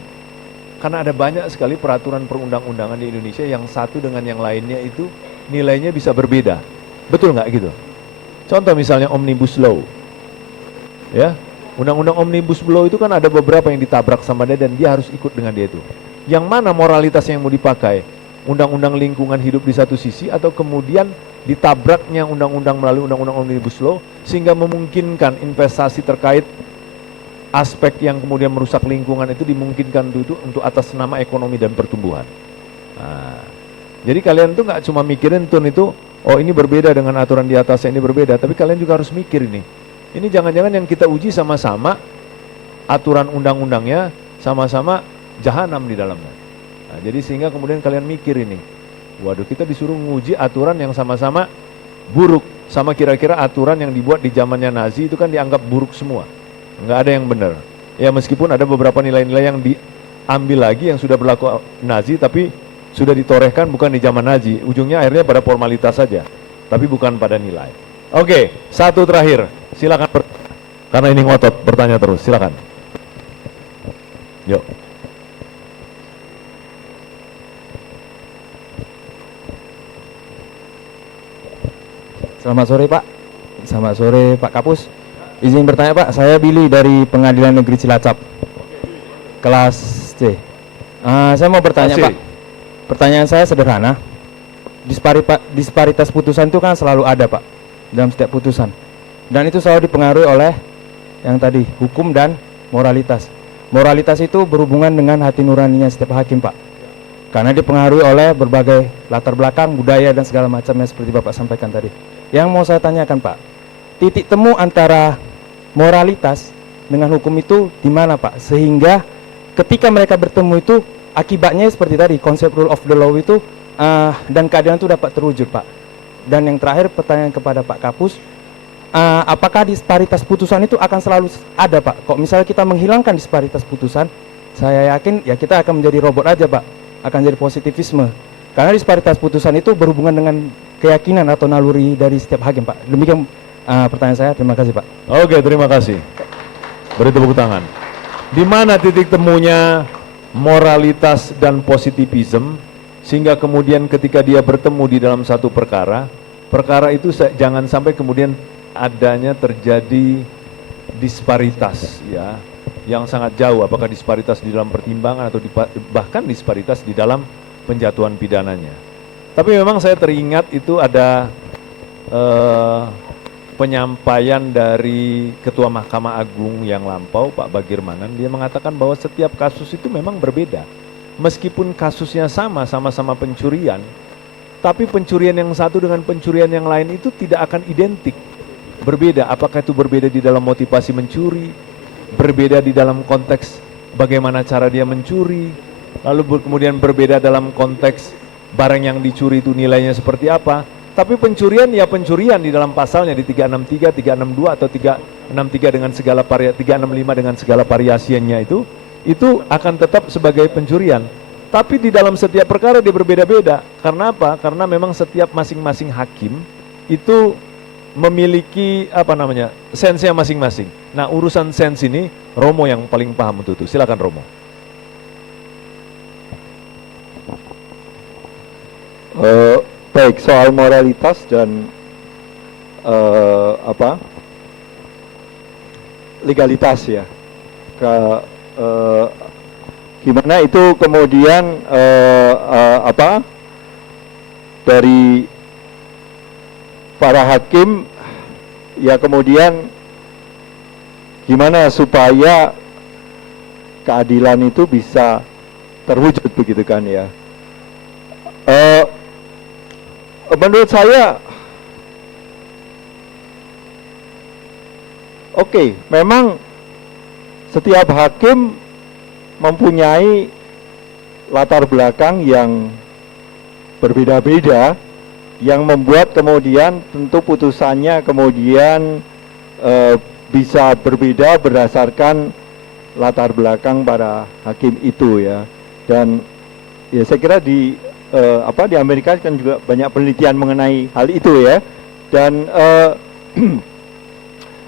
Karena ada banyak sekali peraturan perundang-undangan di Indonesia yang satu dengan yang lainnya itu nilainya bisa berbeda. Betul nggak gitu? Contoh misalnya Omnibus Law, ya, undang-undang Omnibus Law itu kan ada beberapa yang ditabrak sama dia dan dia harus ikut dengan dia itu. Yang mana moralitas yang mau dipakai? Undang-undang lingkungan hidup di satu sisi atau kemudian ditabraknya undang-undang melalui undang-undang Omnibus Law sehingga memungkinkan investasi terkait aspek yang kemudian merusak lingkungan itu dimungkinkan itu untuk atas nama ekonomi dan pertumbuhan. Nah, jadi kalian tuh nggak cuma mikirin TUN itu, oh ini berbeda dengan aturan di atasnya, ini berbeda, tapi kalian juga harus mikir ini jangan-jangan yang kita uji sama-sama aturan undang-undangnya sama-sama jahanam di dalamnya. Nah, jadi sehingga kemudian kalian mikir ini, waduh kita disuruh menguji aturan yang sama-sama buruk, sama kira-kira aturan yang dibuat di zamannya Nazi itu kan dianggap buruk semua. Nggak ada yang benar. Ya meskipun ada beberapa nilai-nilai yang diambil lagi yang sudah berlaku Nazi tapi sudah ditorehkan bukan di zaman Nazi. Ujungnya akhirnya pada formalitas saja, tapi bukan pada nilai. Oke, satu terakhir. Silakan karena ini ngotot bertanya terus. Silakan. Yuk. Selamat sore Pak. Selamat sore Pak Kapus. Izin bertanya Pak, saya Billy dari Pengadilan Negeri Cilacap, kelas C. Saya mau bertanya, Masih. Pak. Pertanyaan saya sederhana. Disparitas putusan itu kan selalu ada, Pak, dalam setiap putusan. Dan itu selalu dipengaruhi oleh yang tadi, hukum dan moralitas. Moralitas itu berhubungan dengan hati nuraninya setiap hakim, Pak. Karena dipengaruhi oleh berbagai latar belakang, budaya, dan segala macamnya seperti Bapak sampaikan tadi. Yang mau saya tanyakan, Pak, titik temu antara moralitas dengan hukum itu di mana, Pak? Sehingga ketika mereka bertemu itu akibatnya seperti tadi, konsep rule of the law itu dan keadilan itu dapat terwujud, Pak. Dan yang terakhir, pertanyaan kepada Pak Kapus, apakah disparitas putusan itu akan selalu ada, Pak? Kok misalnya kita menghilangkan disparitas putusan, saya yakin ya kita akan menjadi robot aja, Pak, akan jadi positivisme. Karena disparitas putusan itu berhubungan dengan keyakinan atau naluri dari setiap hakim, Pak. Demikian pertanyaan saya. Terima kasih, Pak. Oke, terima kasih. Beri tepuk tangan. Di mana titik temunya moralitas dan positivism, sehingga kemudian ketika dia bertemu di dalam satu perkara, perkara itu jangan sampai kemudian adanya terjadi disparitas, ya, yang sangat jauh, apakah disparitas di dalam pertimbangan atau bahkan disparitas di dalam penjatuhan pidananya. Tapi memang saya teringat itu ada penyampaian dari Ketua Mahkamah Agung yang lampau, Pak Bagirmanan. Dia mengatakan bahwa setiap kasus itu memang berbeda. Meskipun kasusnya sama-sama pencurian, tapi pencurian yang satu dengan pencurian yang lain itu tidak akan identik. Berbeda, apakah itu berbeda di dalam motivasi mencuri, berbeda di dalam konteks bagaimana cara dia mencuri, lalu kemudian berbeda dalam konteks barang yang dicuri itu nilainya seperti apa. Tapi pencurian ya pencurian di dalam pasalnya di 363, 362 atau 363 dengan segala 365 dengan segala variasiannya itu akan tetap sebagai pencurian. Tapi di dalam setiap perkara dia berbeda-beda. Karena apa? Karena memang setiap masing-masing hakim itu memiliki sensenya masing-masing. Nah, urusan sens ini Romo yang paling paham untuk itu. Silakan Romo. Baik, soal moralitas dan legalitas ya, gimana itu kemudian dari para hakim ya, kemudian gimana supaya keadilan itu bisa terwujud begitu kan ya. Menurut saya memang setiap hakim mempunyai latar belakang yang berbeda-beda, yang membuat kemudian tentu putusannya kemudian bisa berbeda berdasarkan latar belakang para hakim itu ya. Dan ya saya kira di Amerika kan juga banyak penelitian mengenai hal itu ya. Dan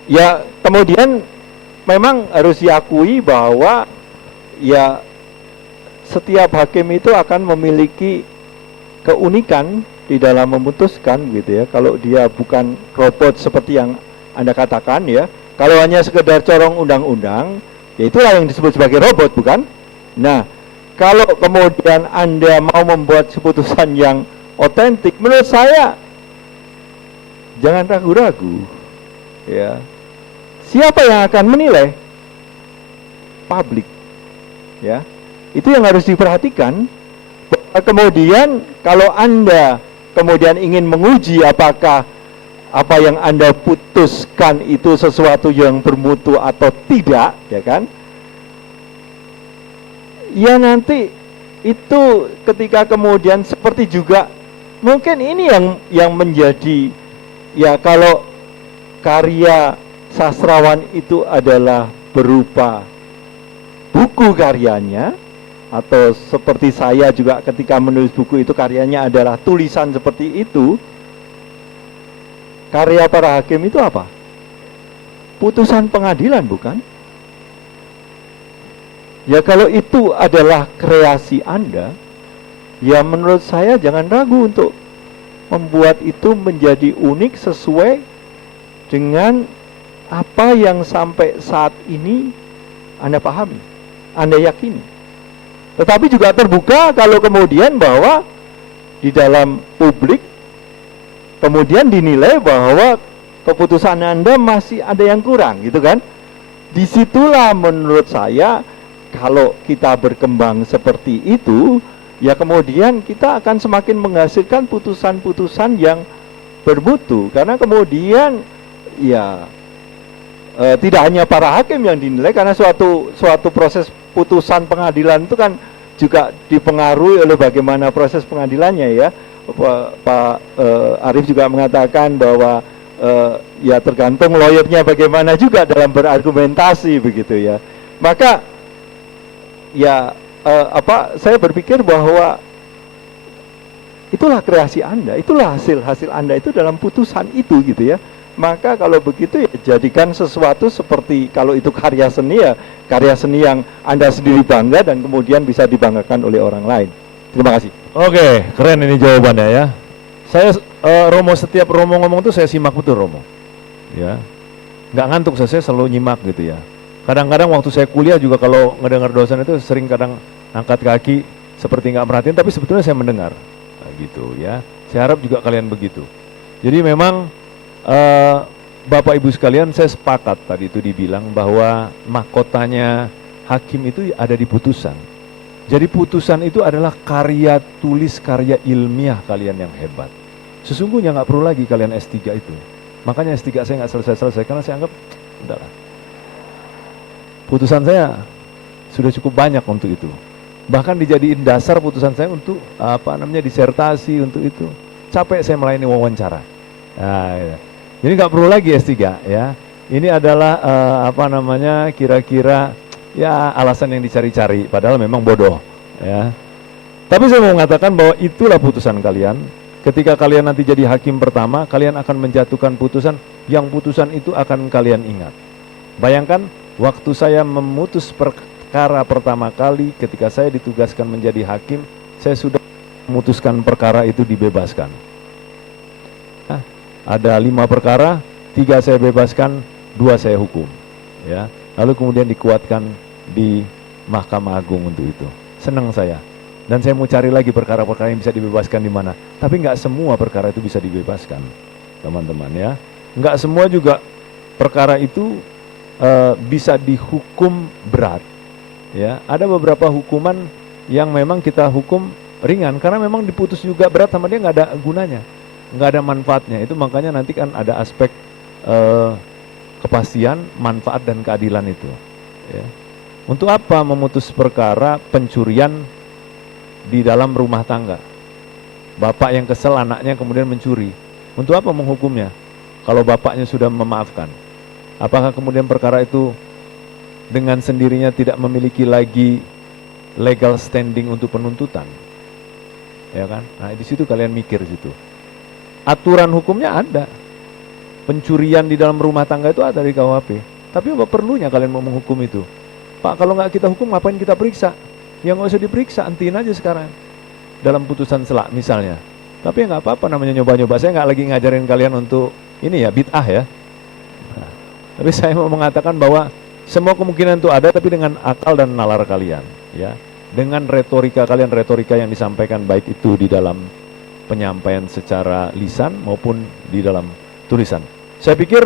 ya kemudian memang harus diakui bahwa ya setiap hakim itu akan memiliki keunikan di dalam memutuskan gitu ya. Kalau dia bukan robot seperti yang Anda katakan ya, kalau hanya sekedar corong undang-undang, ya itulah yang disebut sebagai robot, bukan? Nah, kalau kemudian Anda mau membuat keputusan yang otentik, menurut saya jangan ragu-ragu ya. Siapa yang akan menilai? Publik ya. Itu yang harus diperhatikan. Kemudian kalau Anda kemudian ingin menguji apakah apa yang Anda putuskan itu sesuatu yang bermutu atau tidak, ya kan? Ya nanti itu ketika kemudian seperti juga mungkin ini yang menjadi ya, kalau karya sastrawan itu adalah berupa buku karyanya, atau seperti saya juga ketika menulis buku itu karyanya adalah tulisan seperti itu. Karya para hakim itu apa? Putusan pengadilan, bukan? Ya kalau itu adalah kreasi Anda, ya menurut saya jangan ragu untuk membuat itu menjadi unik sesuai dengan apa yang sampai saat ini Anda pahami, Anda yakini. Tetapi juga terbuka kalau kemudian bahwa di dalam publik kemudian dinilai bahwa keputusan Anda masih ada yang kurang, gitu kan? Disitulah menurut saya kalau kita berkembang seperti itu, ya kemudian kita akan semakin menghasilkan putusan-putusan yang bermutu, karena kemudian ya tidak hanya para hakim yang dinilai, karena suatu proses putusan pengadilan itu kan juga dipengaruhi oleh bagaimana proses pengadilannya ya. Pak Arief juga mengatakan bahwa ya tergantung lawyernya bagaimana juga dalam berargumentasi begitu ya. Maka ya saya berpikir bahwa itulah kreasi Anda, itulah hasil Anda itu dalam putusan itu gitu ya. Maka kalau begitu ya jadikan sesuatu seperti kalau itu karya seni ya karya seni yang Anda sendiri bangga dan kemudian bisa dibanggakan oleh orang lain. Terima kasih. Oke, keren ini jawabannya ya. Saya Romo, setiap Romo ngomong tuh saya simak betul Romo. Ya. Nggak ngantuk saya selalu nyimak gitu ya. Kadang-kadang waktu saya kuliah juga kalau ngedengar dosen itu sering kadang angkat kaki seperti nggak merhatiin, tapi sebetulnya saya mendengar. Nah, gitu ya. Saya harap juga kalian begitu. Jadi memang Bapak Ibu sekalian, saya sepakat tadi itu dibilang bahwa mahkotanya hakim itu ada di putusan. Jadi putusan itu adalah karya tulis, karya ilmiah kalian yang hebat. Sesungguhnya nggak perlu lagi kalian S3 itu. Makanya S3 saya nggak selesai-selesai karena saya anggap udahlah. Putusan saya sudah cukup banyak untuk itu. Bahkan dijadiin dasar putusan saya untuk disertasi untuk itu. Capek saya melayani wawancara. Nah, ya. Jadi nggak perlu lagi S3 ya. Ini adalah kira-kira ya alasan yang dicari-cari, padahal memang bodoh ya. Tapi saya mau mengatakan bahwa itulah putusan kalian. Ketika kalian nanti jadi hakim pertama, kalian akan menjatuhkan putusan yang putusan itu akan kalian ingat. Bayangkan waktu saya memutus perkara pertama kali ketika saya ditugaskan menjadi hakim, saya sudah memutuskan perkara itu dibebaskan. Ada 5 perkara, 3 saya bebaskan, 2 saya hukum. Ya, lalu kemudian dikuatkan di Mahkamah Agung untuk itu. Senang saya. Dan saya mau cari lagi perkara-perkara yang bisa dibebaskan di mana. Tapi nggak semua perkara itu bisa dibebaskan, teman-teman ya. Nggak semua juga perkara itu bisa dihukum berat. Ya, ada beberapa hukuman yang memang kita hukum ringan karena memang diputus juga berat sama dia nggak ada gunanya. Nggak ada manfaatnya. Itu makanya nanti kan ada aspek kepastian, manfaat dan keadilan itu ya. Untuk apa memutus perkara pencurian di dalam rumah tangga? Bapak yang kesel anaknya kemudian mencuri, untuk apa menghukumnya kalau bapaknya sudah memaafkan? Apakah kemudian perkara itu dengan sendirinya tidak memiliki lagi legal standing untuk penuntutan? Ya kan? Nah, di situ kalian mikir situ. Aturan hukumnya ada. Pencurian di dalam rumah tangga itu ada di KUHP. Tapi apa perlunya kalian mau menghukum itu? Pak, kalau nggak kita hukum, ngapain kita periksa? Ya nggak usah diperiksa, hentiin aja sekarang. Dalam putusan selak misalnya. Tapi ya nggak apa-apa namanya nyoba-nyoba. Saya nggak lagi ngajarin kalian untuk ini ya, bid'ah ya. Nah, tapi saya mau mengatakan bahwa semua kemungkinan itu ada, tapi dengan akal dan nalar kalian. Ya, dengan retorika kalian, retorika yang disampaikan baik itu di dalam penyampaian secara lisan maupun di dalam tulisan. Saya pikir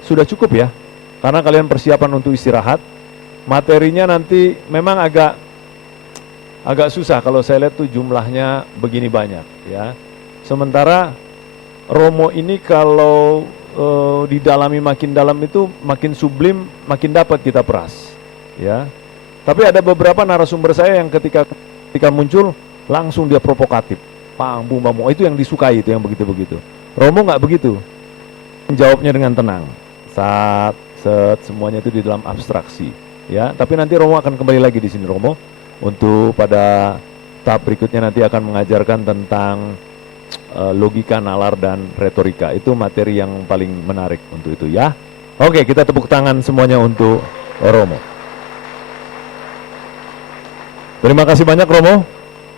sudah cukup ya, karena kalian persiapan untuk istirahat. Materinya nanti memang agak susah kalau saya lihat tuh jumlahnya begini banyak ya. Sementara Romo ini kalau didalami makin dalam itu makin sublim, makin dapat kita peras ya. Tapi ada beberapa narasumber saya yang ketika muncul langsung dia provokatif. Pang, bum, bam, itu yang disukai, itu yang begitu-begitu. Romo nggak begitu. Jawabnya dengan tenang. Set, semuanya itu di dalam abstraksi. Ya, tapi nanti Romo akan kembali lagi di sini Romo untuk pada tahap berikutnya nanti akan mengajarkan tentang logika, nalar dan retorika. Itu materi yang paling menarik untuk itu ya. Oke, kita tepuk tangan semuanya untuk Romo. Terima kasih banyak Romo.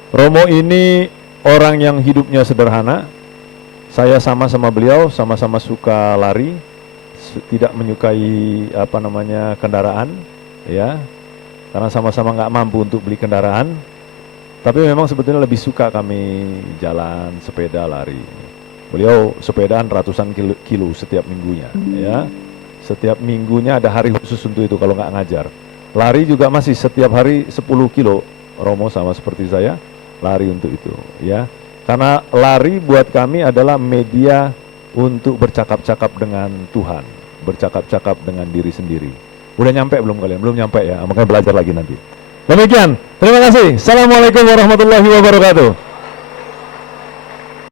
Romo ini orang yang hidupnya sederhana. Saya sama beliau, sama-sama suka lari, tidak menyukai kendaraan, ya. karena sama-sama nggak mampu untuk beli kendaraan. Tapi memang sebetulnya lebih suka kami jalan, sepeda, lari. Beliau sepedaan ratusan kilo setiap minggunya, ya. Setiap minggunya ada hari khusus untuk itu kalau nggak ngajar. Lari juga masih setiap hari 10 kilo. Romo sama seperti saya, lari untuk itu, ya. Karena lari buat kami adalah media untuk bercakap-cakap dengan Tuhan, bercakap-cakap dengan diri sendiri. Udah nyampe belum kalian? Belum nyampe ya, makanya belajar lagi nanti. Demikian, terima kasih. Assalamualaikum warahmatullahi wabarakatuh.